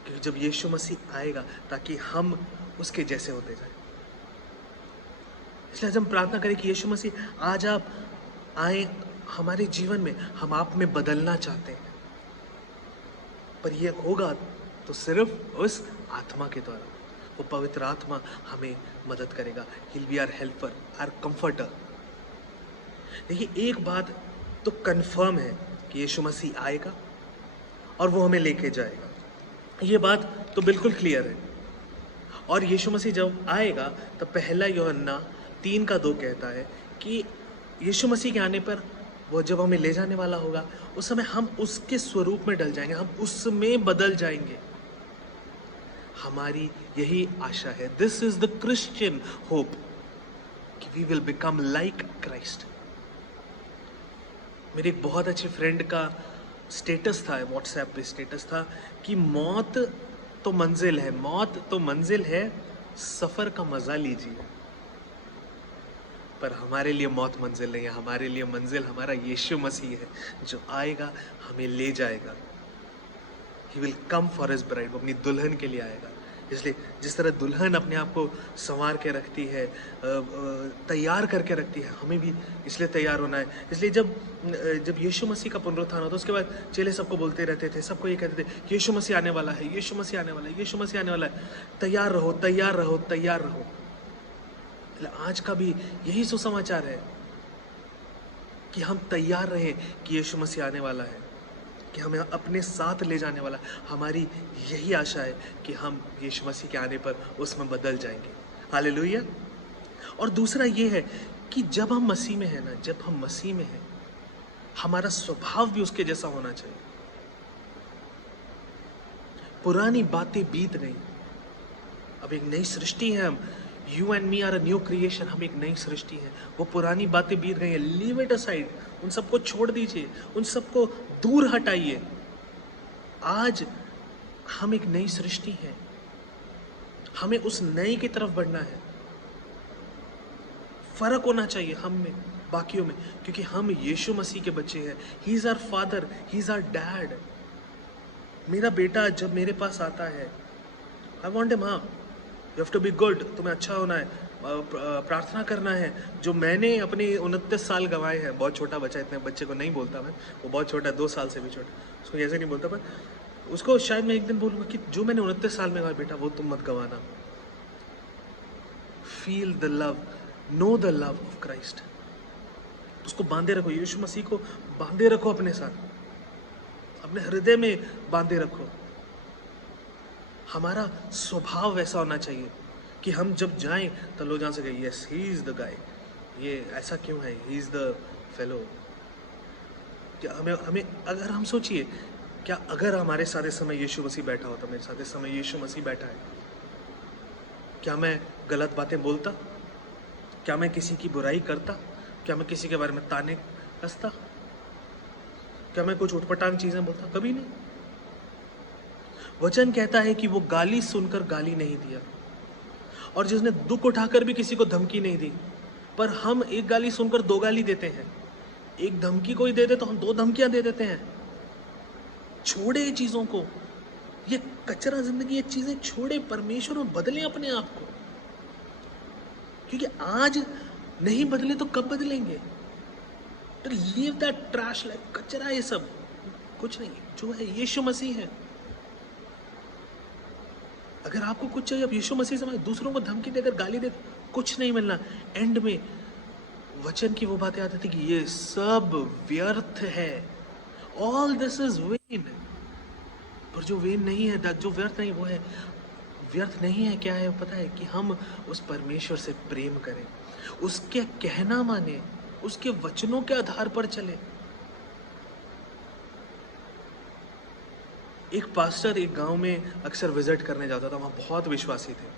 क्योंकि जब यीशु मसीह आएगा, ताकि हम उसके जैसे होते जाएं। इसलिए आज हम प्रार्थना करें कि यीशु मसीह आज आप आए हमारे जीवन में, हम आप में बदलना चाहते हैं। पर यह होगा तो सिर्फ उस आत्मा के द्वारा। वो पवित्र आत्मा हमें मदद करेगा। He'll be our helper, our comforter। देखिए एक बात तो कंफर्म है कि यीशु मसीह आएगा और वो हमें लेके जाएगा, ये बात तो बिल्कुल क्लियर है। और यीशु मसीह जब आएगा तो पहला यूहन्ना 3:2 कहता है कि यीशु मसीह के आने पर वो जब हमें ले जाने वाला होगा, उस समय हम उसके स्वरूप में ढल जाएंगे, हम उसमें बदल जाएंगे। हमारी यही आशा है। This is the Christian hope कि we will become like Christ. मेरे एक बहुत अच्छे फ्रेंड का स्टेटस था, व्हाट्सएप पे स्टेटस था कि मौत तो मंजिल है, सफर का मजा लीजिए। पर हमारे लिए मौत मंजिल नहीं है, हमारे लिए मंजिल हमारा यीशु मसीह है, जो आएगा हमें ले जाएगा। He will come for his bride, वो अपनी दुल्हन के लिए आएगा। इसलिए जिस तरह दुल्हन अपने आप को संवार के रखती है, तैयार करके रखती है, हमें भी इसलिए तैयार होना है। इसलिए जब यीशु मसीह का पुनरुत्थान होता, उसके बाद चेले सबको बोलते रहते थे, सबको ये कहते थे कि यीशु मसीह आने वाला है, यीशु मसीह आने वाला है, यीशु मसीह आने वाला है, तैयार रहो, तैयार रहो, तैयार रहो। आज का भी यही सुसमाचार है कि हम तैयार रहें कि यीशु मसीह आने वाला है, कि हमें अपने साथ ले जाने वाला है। हमारी यही आशा है कि हम यीशु मसीह के आने पर उसमें बदल जाएंगे। हालेलुया। और दूसरा ये है कि जब हम मसीह में हैं ना, जब हम मसीह में हैं, हमारा स्वभाव भी उसके जैसा होना चाहिए। पुरानी बातें बीत गई, अब एक नई सृष्टि है हम। You and me are a new creation, हम एक नई सृष्टि है। वो पुरानी बातें बीत गई हैं, लीव इट असाइड, उन सबको छोड़ दीजिए, उन सबको दूर हटाइए। आज हम एक नई सृष्टि हैं, हमें उस नए की तरफ बढ़ना है। फर्क होना चाहिए हम में, बाकियों में, क्योंकि हम यीशु मसीह के बच्चे हैं। He is our father, he is our dad. मेरा बेटा जब मेरे पास आता है, आई वॉन्ट हिम, हाँ you have to be good, तुम्हें अच्छा होना है, प्रार्थना करना है जो मैंने अपने 29 साल गंवाए हैं। बहुत छोटा बच्चा, इतने बच्चे को नहीं बोलता मैं, वो बहुत छोटा है, 2 साल से भी छोटा, उसको ऐसे नहीं बोलता, पर उसको शायद मैं एक दिन बोलूँगा कि जो मैंने 29 साल में गंवाया बेटा, वो तुम मत गंवाना। Feel the love, know the love of Christ. उसको बांधे रखो, यीशु मसीह को बांधे रखो अपने साथ, अपने हृदय में बांधे रखो। हमारा स्वभाव वैसा होना चाहिए कि हम जब जाएं तो लोग जान सके, yes he is the guy, ये ऐसा क्यों है, ही इज द फेलो। क्या हमें अगर हम सोचिए, क्या अगर हमारे साथ इस समय यीशु मसीह बैठा होता, मेरे साथ इस समय यीशु मसीह बैठा है, क्या मैं गलत बातें बोलता? क्या मैं किसी की बुराई करता? क्या मैं किसी के बारे में ताने कसता? क्या मैं कुछ उटपटांग चीजें बोलता? कभी नहीं। वचन कहता है कि वो गाली सुनकर गाली नहीं दिया, और जिसने दुख उठाकर भी किसी को धमकी नहीं दी। पर हम एक गाली सुनकर 2 गाली देते हैं, एक धमकी कोई दे दे तो हम 2 धमकियां दे देते हैं। छोड़े ये चीजों को, ये कचरा जिंदगी, ये चीजें छोड़े, परमेश्वर में बदले अपने आप को, क्योंकि आज नहीं बदले तो कब बदलेंगे? तो लीव दैट ट्रैश लाइफ, कचरा ये सब कुछ नहीं, जो है यीशु मसीह है। अगर आपको कुछ चाहिए, आप यीशु मसीह से दूसरों को धमकी देकर गाली दे, कुछ नहीं मिलना। एंड में वचन की वो बातें आती थी कि ये सब व्यर्थ है, ऑल दिस इज वेन। पर जो वेन नहीं है, जो व्यर्थ नहीं, वो है व्यर्थ नहीं है। क्या है पता है? कि हम उस परमेश्वर से प्रेम करें, उसके कहना माने, उसके वचनों के आधार पर चले। एक पास्टर एक गांव में अक्सर विजिट करने जाता था, वहां बहुत विश्वासी थे।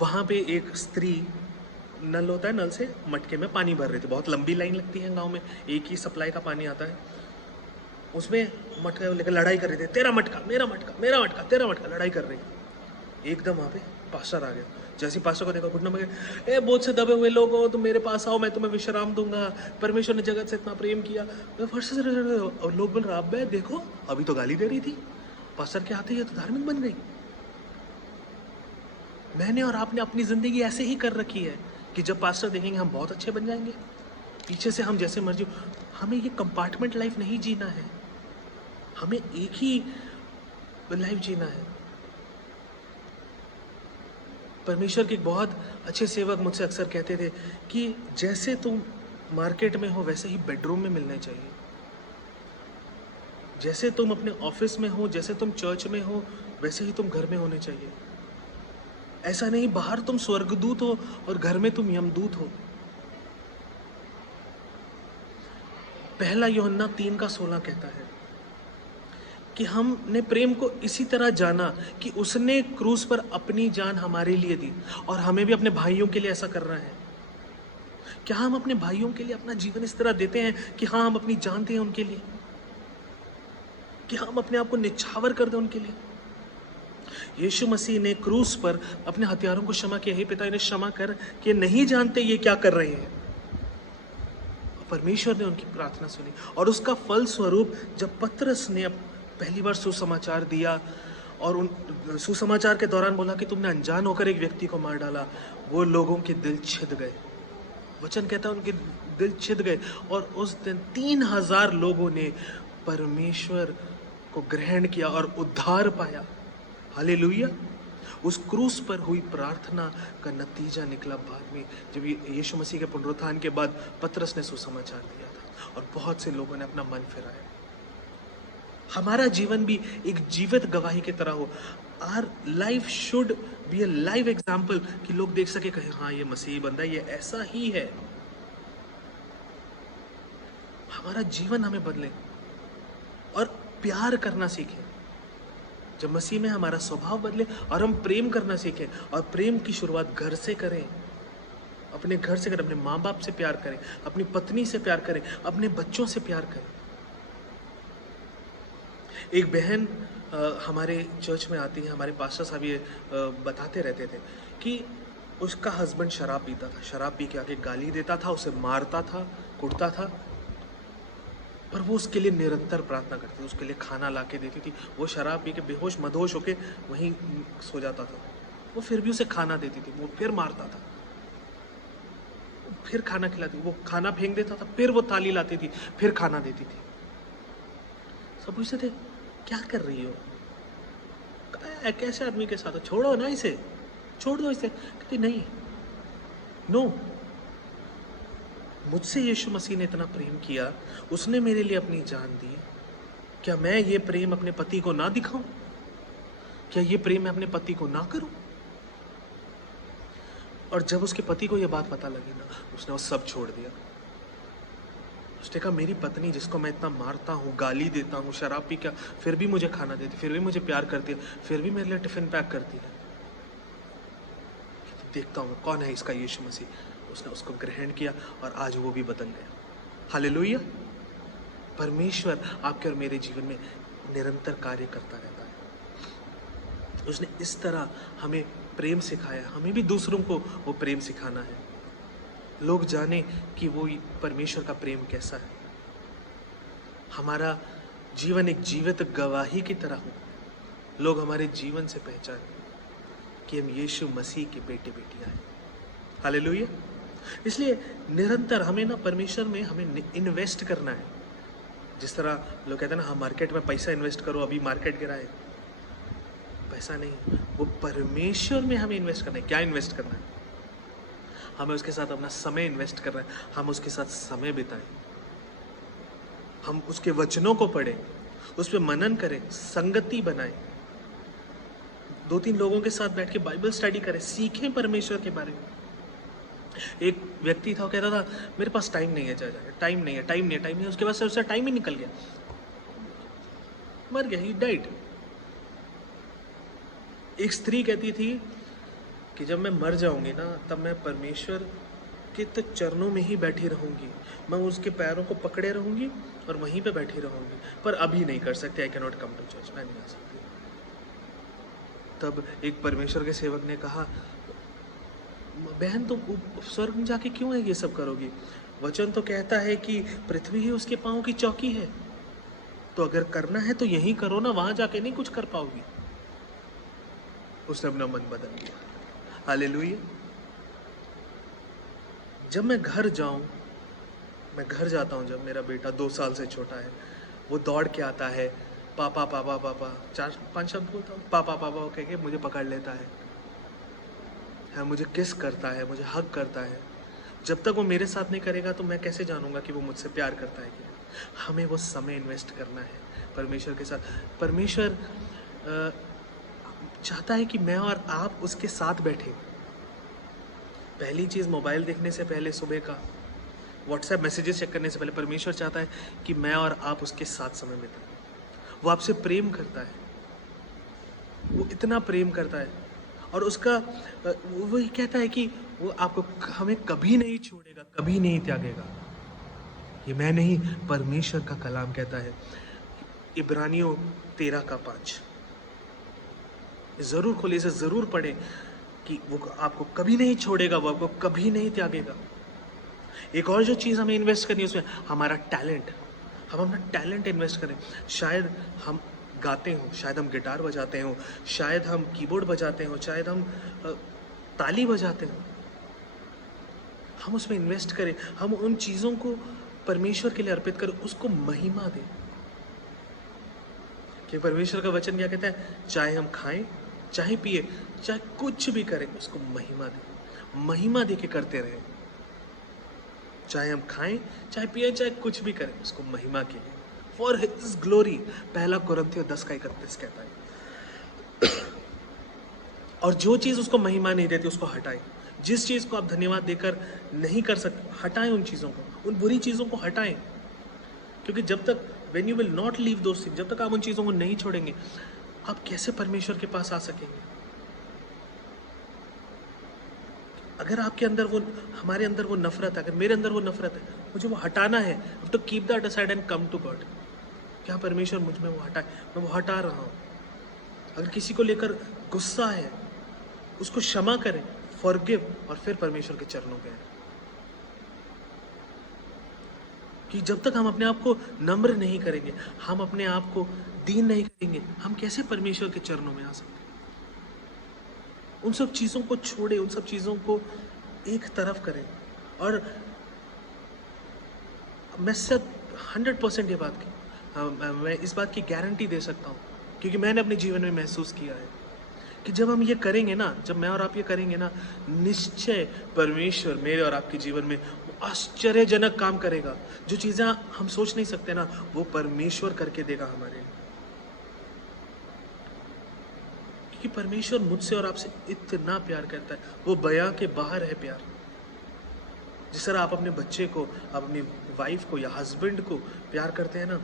वहां पे एक स्त्री, नल होता है, नल से मटके में पानी भर रही थी। बहुत लंबी लाइन लगती है गांव में, एक ही सप्लाई का पानी आता है। उसमें मटका लेकर लड़ाई कर रहे थे, तेरा मटका, मेरा मटका, मेरा मटका, तेरा मटका, लड़ाई कर रही। एकदम वहां पे पास्टर आ गया। जैसे पास्टर को देखा, घुटना में गया, ए बहुत से दबे हुए लोग हो, तुम मेरे पास आओ, मैं तुम्हें विश्राम दूंगा, परमेश्वर ने जगत से इतना प्रेम किया। मैं फर्स्ट से, और लोग बोल रहा, अबे देखो, अभी तो गाली दे रही थी, पास्टर के आते ही तो धार्मिक बन गई। मैंने और आपने अपनी जिंदगी ऐसे ही कर रखी है कि जब पास्टर देखेंगे हम बहुत अच्छे बन जाएंगे, पीछे से हम जैसे मर्जी। हमें ये कंपार्टमेंट लाइफ नहीं जीना है, हमें एक ही लाइफ जीना है। परमेश्वर के एक बहुत अच्छे सेवक मुझसे अक्सर कहते थे कि जैसे तुम मार्केट में हो वैसे ही बेडरूम में मिलने चाहिए, जैसे तुम अपने ऑफिस में हो, जैसे तुम चर्च में हो, वैसे ही तुम घर में होने चाहिए। ऐसा नहीं बाहर तुम स्वर्गदूत हो और घर में तुम यमदूत हो। पहला यूहन्ना 3:16 कहता है कि हमने प्रेम को इसी तरह जाना कि उसने क्रूस पर अपनी जान हमारे लिए दी, और हमें भी अपने भाइयों के लिए ऐसा करना है। क्या हम अपने भाइयों के लिए अपना जीवन इस तरह देते हैं कि हाँ, हम अपनी जान दें उनके लिए, कि हम अपने आप को निछावर कर दें उनके लिए? यीशु मसीह ने क्रूस पर अपने हथियारों को क्षमा किया, हे पिता इन्हें क्षमा कर, कि नहीं जानते ये क्या कर रहे हैं। परमेश्वर ने उनकी प्रार्थना सुनी, और उसका फल स्वरूप जब पतरस ने पहली बार सुसमाचार दिया और उन सुसमाचार के दौरान बोला कि तुमने अनजान होकर एक व्यक्ति को मार डाला, वो लोगों के दिल छिद गए। वचन कहता है उनके दिल छिद गए, और उस दिन 3000 लोगों ने परमेश्वर को ग्रहण किया और उद्धार पाया। हालेलुया। उस क्रूस पर हुई प्रार्थना का नतीजा निकला बाद में, जब यीशु मसीह के पुनरुत्थान के बाद पतरस ने सुसमाचार दिया था और बहुत से लोगों ने अपना मन फिराया। हमारा जीवन भी एक जीवित गवाही की तरह हो। Our life should be a live example, कि लोग देख सके, कहे हाँ ये मसीह बंदा, ये ऐसा ही है। हमारा जीवन हमें बदले और प्यार करना सीखे। जब मसीह में हमारा स्वभाव बदले और हम प्रेम करना सीखें, और प्रेम की शुरुआत घर से करें, अपने घर से करें, अपने माँ बाप से प्यार करें, अपनी पत्नी से प्यार करें, अपने बच्चों से प्यार करें। एक बहन हमारे चर्च में आती है, हमारे पास्टर साहब ये बताते रहते थे कि उसका हस्बैंड शराब पीता था, शराब पी के आके गाली देता था, उसे मारता था, कुटता था, पर वो उसके लिए निरंतर प्रार्थना करती थी, उसके लिए खाना ला के देती थी। वो शराब पी के बेहोश मदहोश होके वहीं सो जाता था। वो फिर भी उसे खाना देती थी, वो फिर मारता था, फिर खाना खिलाती, वो खाना फेंक देता था, फिर वो थाली लाती थी, फिर खाना देती थी। सब पूछते थे क्या कर रही हो, कैसे आदमी के साथ हो? छोड़ो ना इसे, छोड़ दो इसे। कहती नहीं, नो, मुझसे यीशु मसीह ने इतना प्रेम किया, उसने मेरे लिए अपनी जान दी, क्या मैं ये प्रेम अपने पति को ना दिखाऊं? क्या ये प्रेम मैं अपने पति को ना करूं? और जब उसके पति को ये बात पता लगी ना, उसने वो सब छोड़ दिया। उसने कहा मेरी पत्नी जिसको मैं इतना मारता हूँ, गाली देता हूँ, शराब पी के, फिर भी मुझे खाना देती, फिर भी मुझे प्यार करती है, फिर भी मेरे लिए टिफिन पैक करती है, देखता हूँ कौन है इसका यीशु मसीह। उसने उसको ग्रहण किया और आज वो भी बदल गया। हालेलुया। परमेश्वर आपके और मेरे जीवन में निरंतर कार्य करता रहता है। उसने इस तरह हमें प्रेम सिखाया, हमें भी दूसरों को वो प्रेम सिखाना है। लोग जाने कि वो परमेश्वर का प्रेम कैसा है। हमारा जीवन एक जीवित गवाही की तरह हो, लोग हमारे जीवन से पहचाने कि हम यीशु मसीह के बेटे बेटियां हैं। हालेलुया। इसलिए निरंतर हमें ना परमेश्वर में हमें इन्वेस्ट करना है। जिस तरह लोग कहते हैं ना, हाँ मार्केट में पैसा इन्वेस्ट करो, अभी मार्केट गिरा है। पैसा नहीं, वो परमेश्वर में हमें इन्वेस्ट करना है। क्या इन्वेस्ट करना है? हमें उसके साथ अपना समय इन्वेस्ट करना है, हम उसके साथ समय बिताएं, हम उसके वचनों को पढ़ें, उस पर मनन करें, संगति बनाएं, 2-3 लोगों के साथ बैठ के बाइबल स्टडी करें, सीखें परमेश्वर के बारे में। एक व्यक्ति था, वो कहता था मेरे पास टाइम नहीं है, टाइम नहीं है, टाइम नहीं है, टाइम नहीं है। उसके बाद से उसका टाइम ही निकल गया, मर गया, ही डाइड। एक स्त्री कहती थी कि जब मैं मर जाऊंगी ना, तब मैं परमेश्वर के तो चरणों में ही बैठी रहूंगी, मैं उसके पैरों को पकड़े रहूंगी और वहीं पे बैठी रहूंगी, पर अभी नहीं कर सकते, I can not come to church, मैं नहीं आ सकती। तब एक परमेश्वर के सेवक ने कहा, बहन तो स्वर्ग में जाके क्यों है ये सब करोगी? वचन तो कहता है कि पृथ्वी ही उसके पांव की चौकी है, तो अगर करना है तो यहीं करो ना, वहां जाके नहीं कुछ कर पाओगी। उसने अपना मन बदल लिया। हालेलुया। जब मैं घर जाऊं, मैं घर जाता हूं, जब मेरा बेटा 2 साल से छोटा है, वो दौड़ के आता है, पापा पापा पापा, 4-5 शब्द बोलता हूँ, पापा पापा कह के मुझे पकड़ लेता है, मुझे किस करता है, मुझे हग करता है। जब तक वो मेरे साथ नहीं करेगा तो मैं कैसे जानूंगा कि वो मुझसे प्यार करता है कि नहीं? हमें वो समय इन्वेस्ट करना है परमेश्वर के साथ। परमेश्वर चाहता है कि मैं और आप उसके साथ बैठे। पहली चीज़, मोबाइल देखने से पहले, सुबह का व्हाट्सएप मैसेजेस चेक करने से पहले, परमेश्वर चाहता है कि मैं और आप उसके साथ समय बिताएं। वो आपसे प्रेम करता है, वो इतना प्रेम करता है, और उसका वो ये कहता है कि वो आपको हमें कभी नहीं छोड़ेगा, कभी नहीं त्यागेगा। ये मैं नहीं, परमेश्वर का कलाम कहता है। इब्रानियों 13:5 जरूर खोलिए, इसे जरूर पढ़ें कि वो आपको कभी नहीं छोड़ेगा, वो आपको कभी नहीं त्यागेगा। एक और जो चीज़ हमें इन्वेस्ट करनी है उसमें हमारा टैलेंट। हम अपना टैलेंट इन्वेस्ट करें। शायद हम गाते हो, शायद हम गिटार बजाते हो, शायद हम कीबोर्ड बजाते हो, शायद हम ताली बजाते हो। हम उसमें इन्वेस्ट करें, हम उन चीज़ों को परमेश्वर के लिए अर्पित करें, उसको महिमा दें। कि परमेश्वर का वचन क्या कहता है? चाहे हम खाएं, चाहे पिए, चाहे कुछ भी करें, उसको महिमा दें। महिमा दे के करते रहें। चाहे हम खाएं, चाहे पिए, चाहे कुछ भी करें, उसको महिमा के लिए, फॉर हिज ग्लोरी। 1 कुरिन्थियों 10:31 कहता है। और जो चीज़ उसको महिमा नहीं देती उसको हटाएं। जिस चीज़ को आप धन्यवाद देकर नहीं कर सकते, हटाएं उन चीज़ों को, उन बुरी चीज़ों को हटाएं। क्योंकि जब तक when you will not leave those things, जब तक आप उन चीज़ों को नहीं छोड़ेंगे, आप कैसे परमेश्वर के पास आ सकेंगे? अगर आपके अंदर वो, हमारे अंदर वो नफरत है, अगर मेरे अंदर वो नफरत है, मुझे वो हटाना है, तो keep that aside and come to God. क्या परमेश्वर मुझ में वो हटाए? मैं वो हटा रहा हूँ। अगर किसी को लेकर गुस्सा है, उसको क्षमा करें, फॉरगिव, और फिर परमेश्वर के चरणों पे आए। कि जब तक हम अपने आप को नम्र नहीं करेंगे, हम अपने आप को दीन नहीं करेंगे, हम कैसे परमेश्वर के चरणों में आ सकते हैं? उन सब चीज़ों को छोड़े, उन सब चीज़ों को एक तरफ करें। और मैं सब 100% ये बात की, मैं इस बात की गारंटी दे सकता हूँ, क्योंकि मैंने अपने जीवन में महसूस किया है कि जब हम ये करेंगे ना, जब मैं और आप ये करेंगे ना, निश्चय परमेश्वर मेरे और आपके जीवन में वो आश्चर्यजनक काम करेगा। जो चीज़ें हम सोच नहीं सकते ना, वो परमेश्वर करके देगा हमारे लिए। क्योंकि परमेश्वर मुझसे और आपसे इतना प्यार करता है, वो बयां के बाहर है प्यार। जिस तरह आप अपने बच्चे को, आप अपनी वाइफ को या हस्बैंड को प्यार करते हैं ना,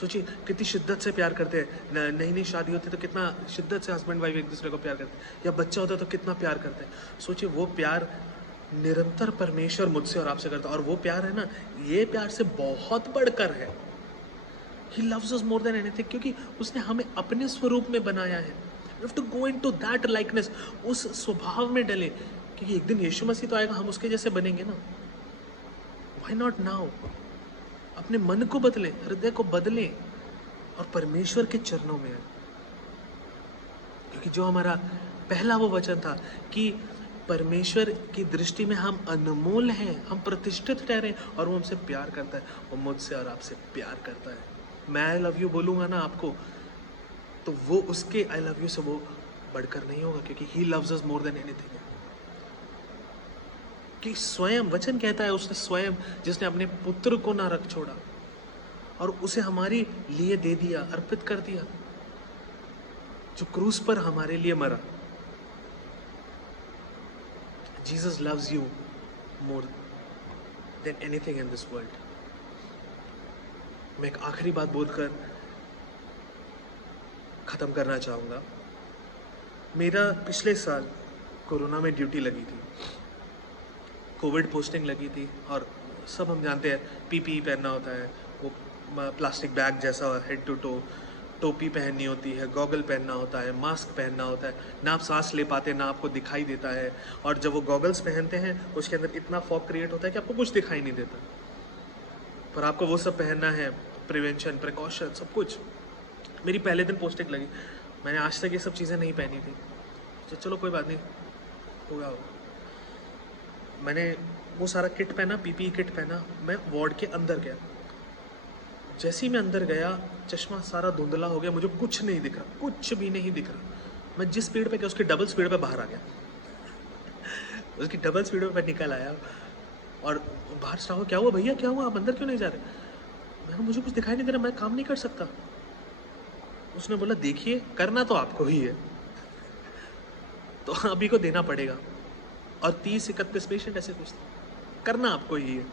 सोचिए कितनी शिद्दत से प्यार करते हैं। नई नई शादी होती है तो कितना शिद्दत से हस्बैंड वाइफ एक दूसरे को प्यार करते हैं, या बच्चा होता है तो कितना प्यार करते हैं। सोचिए वो प्यार निरंतर परमेश्वर मुझसे और आपसे करता है, और वो प्यार है ना, ये प्यार से बहुत बढ़कर है। He loves us more than anything, क्योंकि उसने हमें अपने स्वरूप में बनाया है। We have to go into that likeness, उस स्वभाव में डले, क्योंकि एक दिन यीशु मसीह तो आएगा, हम उसके जैसे बनेंगे ना। Why not now? अपने मन को बदलें, हृदय को बदलें और परमेश्वर के चरणों में आए। क्योंकि जो हमारा पहला वो वचन था कि परमेश्वर की दृष्टि में हम अनमोल हैं, हम प्रतिष्ठित ठहरे, और वो हमसे प्यार करता है, वो मुझसे और आपसे प्यार करता है। मैं आई लव यू बोलूँगा ना आपको, तो वो उसके आई लव यू से वो बढ़कर नहीं होगा, क्योंकि he loves us more than anything. कि स्वयं वचन कहता है, उसने स्वयं, जिसने अपने पुत्र को ना रख छोड़ा और उसे हमारे लिए दे दिया, अर्पित कर दिया, जो क्रूस पर हमारे लिए मरा। Jesus loves you more than anything in this world. मैं एक आखिरी बात बोलकर खत्म करना चाहूंगा। मेरा पिछले साल कोरोना में ड्यूटी लगी थी, कोविड पोस्टिंग लगी थी, और सब हम जानते हैं पीपीई पहनना होता है, वो प्लास्टिक बैग जैसा हेड टू टो, टोपी पहननी होती है, गॉगल पहनना होता है, मास्क पहनना होता है, ना आप सांस ले पाते, ना आपको दिखाई देता है। और जब वो गॉगल्स पहनते हैं उसके अंदर इतना फॉग क्रिएट होता है कि आपको कुछ दिखाई नहीं देता, पर आपको वो सब पहनना है, प्रिवेंशन, प्रिकॉशन, सब कुछ। मेरी पहले दिन पोस्टिंग लगी, मैंने आज तक ये सब चीज़ें नहीं पहनी थी, तो चलो कोई बात नहीं, होगा। मैंने वो सारा किट पहना, पीपीई किट पहना, मैं वार्ड के अंदर गया। जैसे ही मैं अंदर गया, चश्मा सारा धुंधला हो गया, मुझे कुछ नहीं दिख रहा, कुछ भी नहीं दिख रहा। मैं जिस स्पीड पे गया उसकी डबल स्पीड पे बाहर आ गया उसकी डबल स्पीड पे मैं निकल आया, और बाहर स्टाफ, क्या हुआ भैया, क्या हुआ, आप अंदर क्यों नहीं जा रहे? मैं मुझे कुछ दिखाई नहीं दे रहा, मैं काम नहीं कर सकता। उसने बोला देखिए, करना तो आपको ही है, तो अभी को देना पड़ेगा, और 30-31 पेशेंट ऐसे कुछ करना आपको ही है।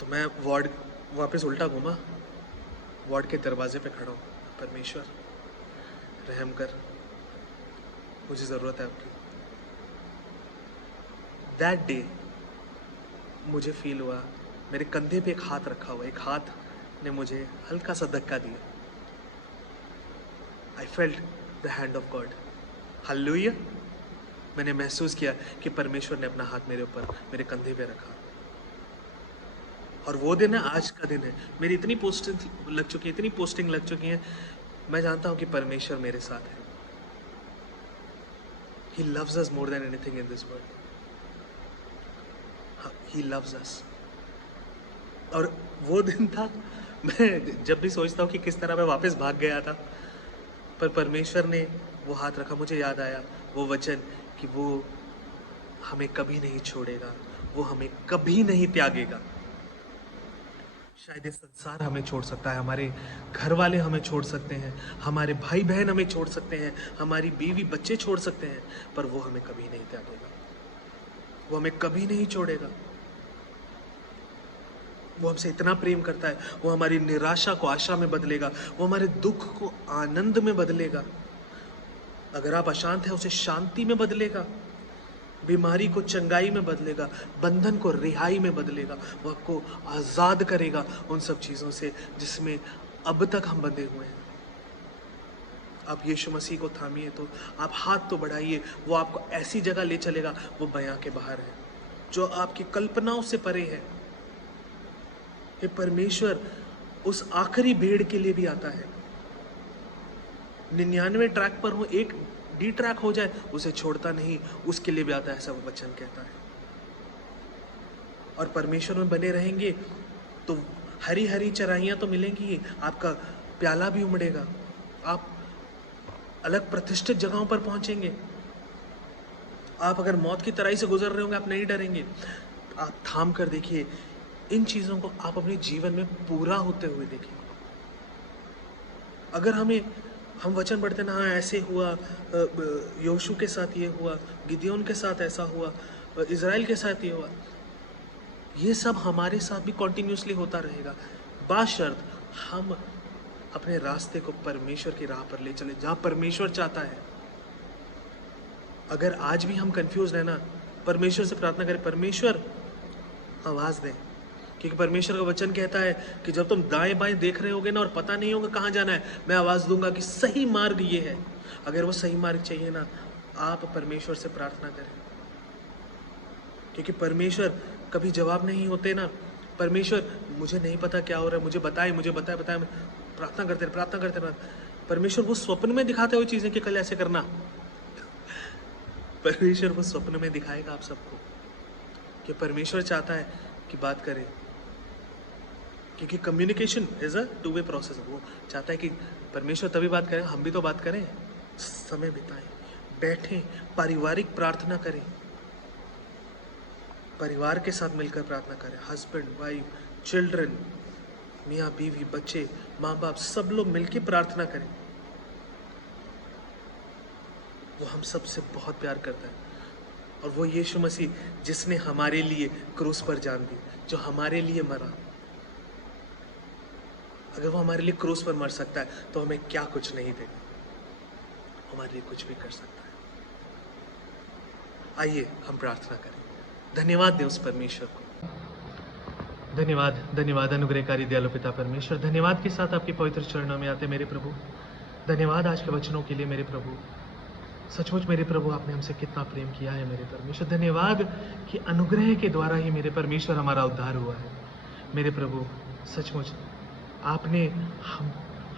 तो मैं वार्ड वापस उल्टा घूमा, वार्ड के दरवाजे पे खड़ा हूँ। परमेश्वर रहम कर, मुझे ज़रूरत है आपकी। दैट डे मुझे फील हुआ, मेरे कंधे पे एक हाथ रखा हुआ, एक हाथ ने मुझे हल्का सा धक्का दिया। I felt the hand of God. Hallelujah. मैंने महसूस किया कि परमेश्वर ने अपना हाथ मेरे ऊपर, मेरे कंधे पे रखा। और वो दिन है, आज का दिन है। मेरी इतनी पोस्टिंग लग चुकी है, इतनी पोस्टिंग लग चुकी है, मैं जानता हूं कि परमेश्वर मेरे साथ है। He loves us more than anything in this world. He loves us. और वो दिन था, मैं जब भी सोचता हूँ कि किस तरह मैं वापस भाग गया था, पर परमेश्वर ने वो हाथ रखा। मुझे याद आया वो वचन कि वो हमें कभी नहीं छोड़ेगा, वो हमें कभी नहीं त्यागेगा। शायद ये संसार हमें छोड़ सकता है, हमारे घर वाले हमें छोड़ सकते हैं, हमारे भाई बहन हमें छोड़ सकते हैं, हमारी बीवी बच्चे छोड़ सकते हैं, पर वो हमें कभी नहीं त्यागेगा, वो हमें कभी नहीं छोड़ेगा। वो हमसे इतना प्रेम करता है, वो हमारी निराशा को आशा में बदलेगा, वो हमारे दुख को आनंद में बदलेगा। अगर आप अशांत हैं, उसे शांति में बदलेगा, बीमारी को चंगाई में बदलेगा, बंधन को रिहाई में बदलेगा। वो आपको आज़ाद करेगा उन सब चीज़ों से जिसमें अब तक हम बंधे हुए हैं। आप यीशु मसीह को थामिए, तो आप हाथ तो बढ़ाइए, वो आपको ऐसी जगह ले चलेगा, वो बयां के बाहर है, जो आपकी कल्पनाओं से परे है। ये परमेश्वर उस आखिरी भेड़ के लिए भी आता है। 99 ट्रैक पर हो, एक डिट्रैक हो जाए उसे छोड़ता नहीं, उसके लिए भी आता है, ऐसा वो वचन कहता है। और परमेश्वर में बने रहेंगे तो हरी हरी चराइयाँ तो मिलेंगी, आपका प्याला भी उमड़ेगा, आप अलग प्रतिष्ठित जगहों पर पहुंचेंगे। आप अगर मौत की तराई से गुजर रहे होंगे, आप नहीं डरेंगे। आप थाम कर देखिए, इन चीज़ों को आप अपने जीवन में पूरा होते हुए देखिए। अगर हम वचन पढ़ते ना, हाँ ऐसे हुआ, योशू के साथ ये हुआ, गिदियोन के साथ ऐसा हुआ, इज़राइल के साथ ये हुआ, ये सब हमारे साथ भी कॉन्टिन्यूसली होता रहेगा, बाशर्त हम अपने रास्ते को परमेश्वर की राह पर ले चले, जहाँ परमेश्वर चाहता है। अगर आज भी हम कंफ्यूज है ना, परमेश्वर से प्रार्थना करें, परमेश्वर आवाज़ दें, क्योंकि परमेश्वर का वचन कहता है कि जब तुम दाएं बाएं देख रहे होगे ना और पता नहीं होगा कहाँ जाना है, मैं आवाज़ दूंगा कि सही मार्ग ये है। अगर वो सही मार्ग चाहिए ना, आप परमेश्वर से प्रार्थना करें, क्योंकि परमेश्वर कभी जवाब नहीं होते ना। परमेश्वर मुझे नहीं पता क्या हो रहा है, मुझे बताए बताए, प्रार्थना करते रहे। परमेश्वर वो स्वप्न में दिखाते हुए चीज़ें कि कल ऐसे करना, परमेश्वर वो स्वप्न में दिखाएगा आप सबको, कि परमेश्वर चाहता है कि बात करें, क्योंकि communication is a two way process. वो चाहता है कि परमेश्वर तभी बात करें, हम भी तो बात करें, समय बिताएं, बैठें, पारिवारिक प्रार्थना करें, परिवार के साथ मिलकर प्रार्थना करें, हस्बैंड वाइफ चिल्ड्रन, मियाँ बीवी बच्चे माँ बाप सब लोग मिलकर प्रार्थना करें। वो हम सबसे बहुत प्यार करता है, और वो यीशु मसीह जिसने हमारे लिए क्रूस पर जान दी, जो हमारे लिए मरा, अगर वो हमारे लिए क्रूस पर मर सकता है तो हमें क्या कुछ नहीं देगा, हमारे लिए कुछ भी कर सकता है। आइए हम प्रार्थना करें, धन्यवाद दें उस परमेश्वर को। धन्यवाद अनुग्रहकारी दयालु पिता परमेश्वर, धन्यवाद के साथ आपके पवित्र चरणों में आते मेरे प्रभु। धन्यवाद आज के वचनों के लिए मेरे प्रभु, सचमुच मेरे प्रभु आपने हमसे कितना प्रेम किया है मेरे परमेश्वर। धन्यवाद कि अनुग्रह के द्वारा ही मेरे परमेश्वर हमारा उद्धार हुआ है मेरे प्रभु। सचमुच आपने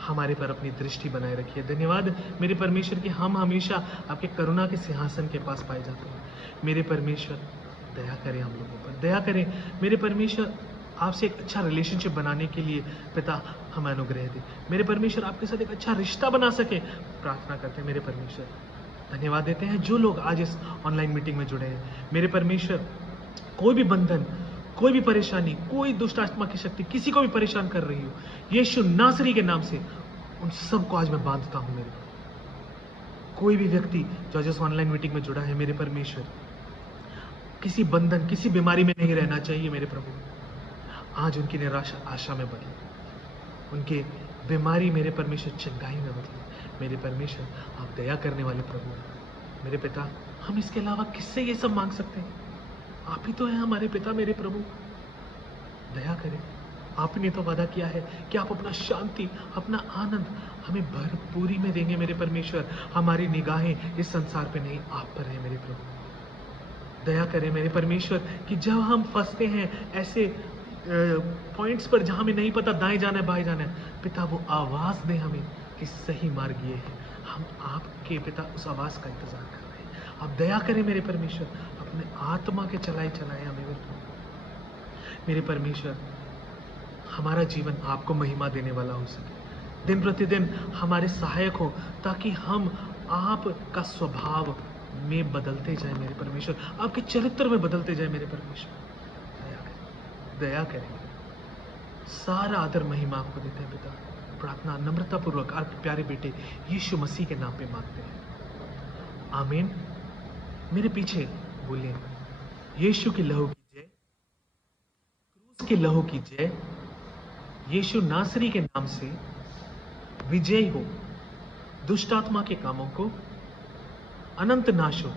हमारे पर अपनी दृष्टि बनाए रखी है। धन्यवाद मेरे परमेश्वर कि हम हमेशा आपके करुणा के सिंहासन के पास पाए जाते हैं मेरे परमेश्वर। दया करें हम लोगों पर, दया करें मेरे परमेश्वर, आपसे एक अच्छा रिलेशनशिप बनाने के लिए पिता हमें अनुग्रह दे मेरे परमेश्वर, आपके साथ एक अच्छा रिश्ता बना सके, प्रार्थना करते हैं मेरे परमेश्वर। धन्यवाद देते हैं जो लोग आज इस ऑनलाइन मीटिंग में जुड़े हैं मेरे परमेश्वर। कोई भी बंधन, कोई भी परेशानी, कोई दुष्ट आत्मा की शक्ति किसी को भी परेशान कर रही हो, यीशु नासरी के नाम से उन सबको आज मैं बांधता हूं मेरे। कोई भी व्यक्ति जो आज इस ऑनलाइन मीटिंग में जुड़ा है मेरे परमेश्वर, किसी बंधन, किसी बीमारी में नहीं रहना चाहिए मेरे प्रभु। आज उनकी निराशा आशा में बदले, उनके बीमारी मेरे परमेश्वर चंगाई में बदले मेरे परमेश्वर। आप दया करने वाले प्रभु मेरे पिता, हम इसके अलावा किससे ये सब मांग सकते हैं? आप ही तो हैं हमारे पिता मेरे प्रभु। दया करें, आपने तो वादा किया है कि आप अपना शांति, अपना आनंद हमें भरपूरी में देंगे मेरे परमेश्वर। हमारी निगाहें इस संसार पे नहीं, आप पर है मेरे प्रभु। दया करें मेरे परमेश्वर कि जब हम फंसते हैं ऐसे पॉइंट्स पर जहां हमें नहीं पता दाएं जाना है बाएं जाना है, पिता वो आवाज दें हमें कि सही मार्ग ये है। हम आपके पिता उस आवाज का इंतजार कर रहे हैं। आप दया करें मेरे परमेश्वर, अपने आत्मा के चलाए हमें मेरे परमेश्वर। हमारा जीवन आपको महिमा देने वाला हो सके, दिन प्रतिदिन हमारे सहायक हो, ताकि हम आपका स्वभाव में बदलते जाए मेरे परमेश्वर, आपके चरित्र में बदलते जाए मेरे परमेश्वर। दया करें, सारा आदर महिमा आपको देते हैं पिता। प्रार्थना नम्रता पूर्वक आपके प्यारे बेटे यीशु मसीह के नाम पे मांगते हैं, आमीन। मेरे पीछे बोलिए, यीशु की लहू की जय, क्रूस की लहू की जय, यीशु नासरी के नाम से विजय हो, दुष्ट आत्मा के कामों को अनंत नाश हो।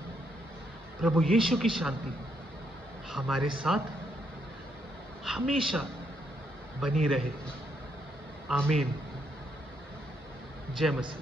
प्रभु यीशु की शांति हमारे साथ हमेशा बनी रहे, आमीन। जय मसीह।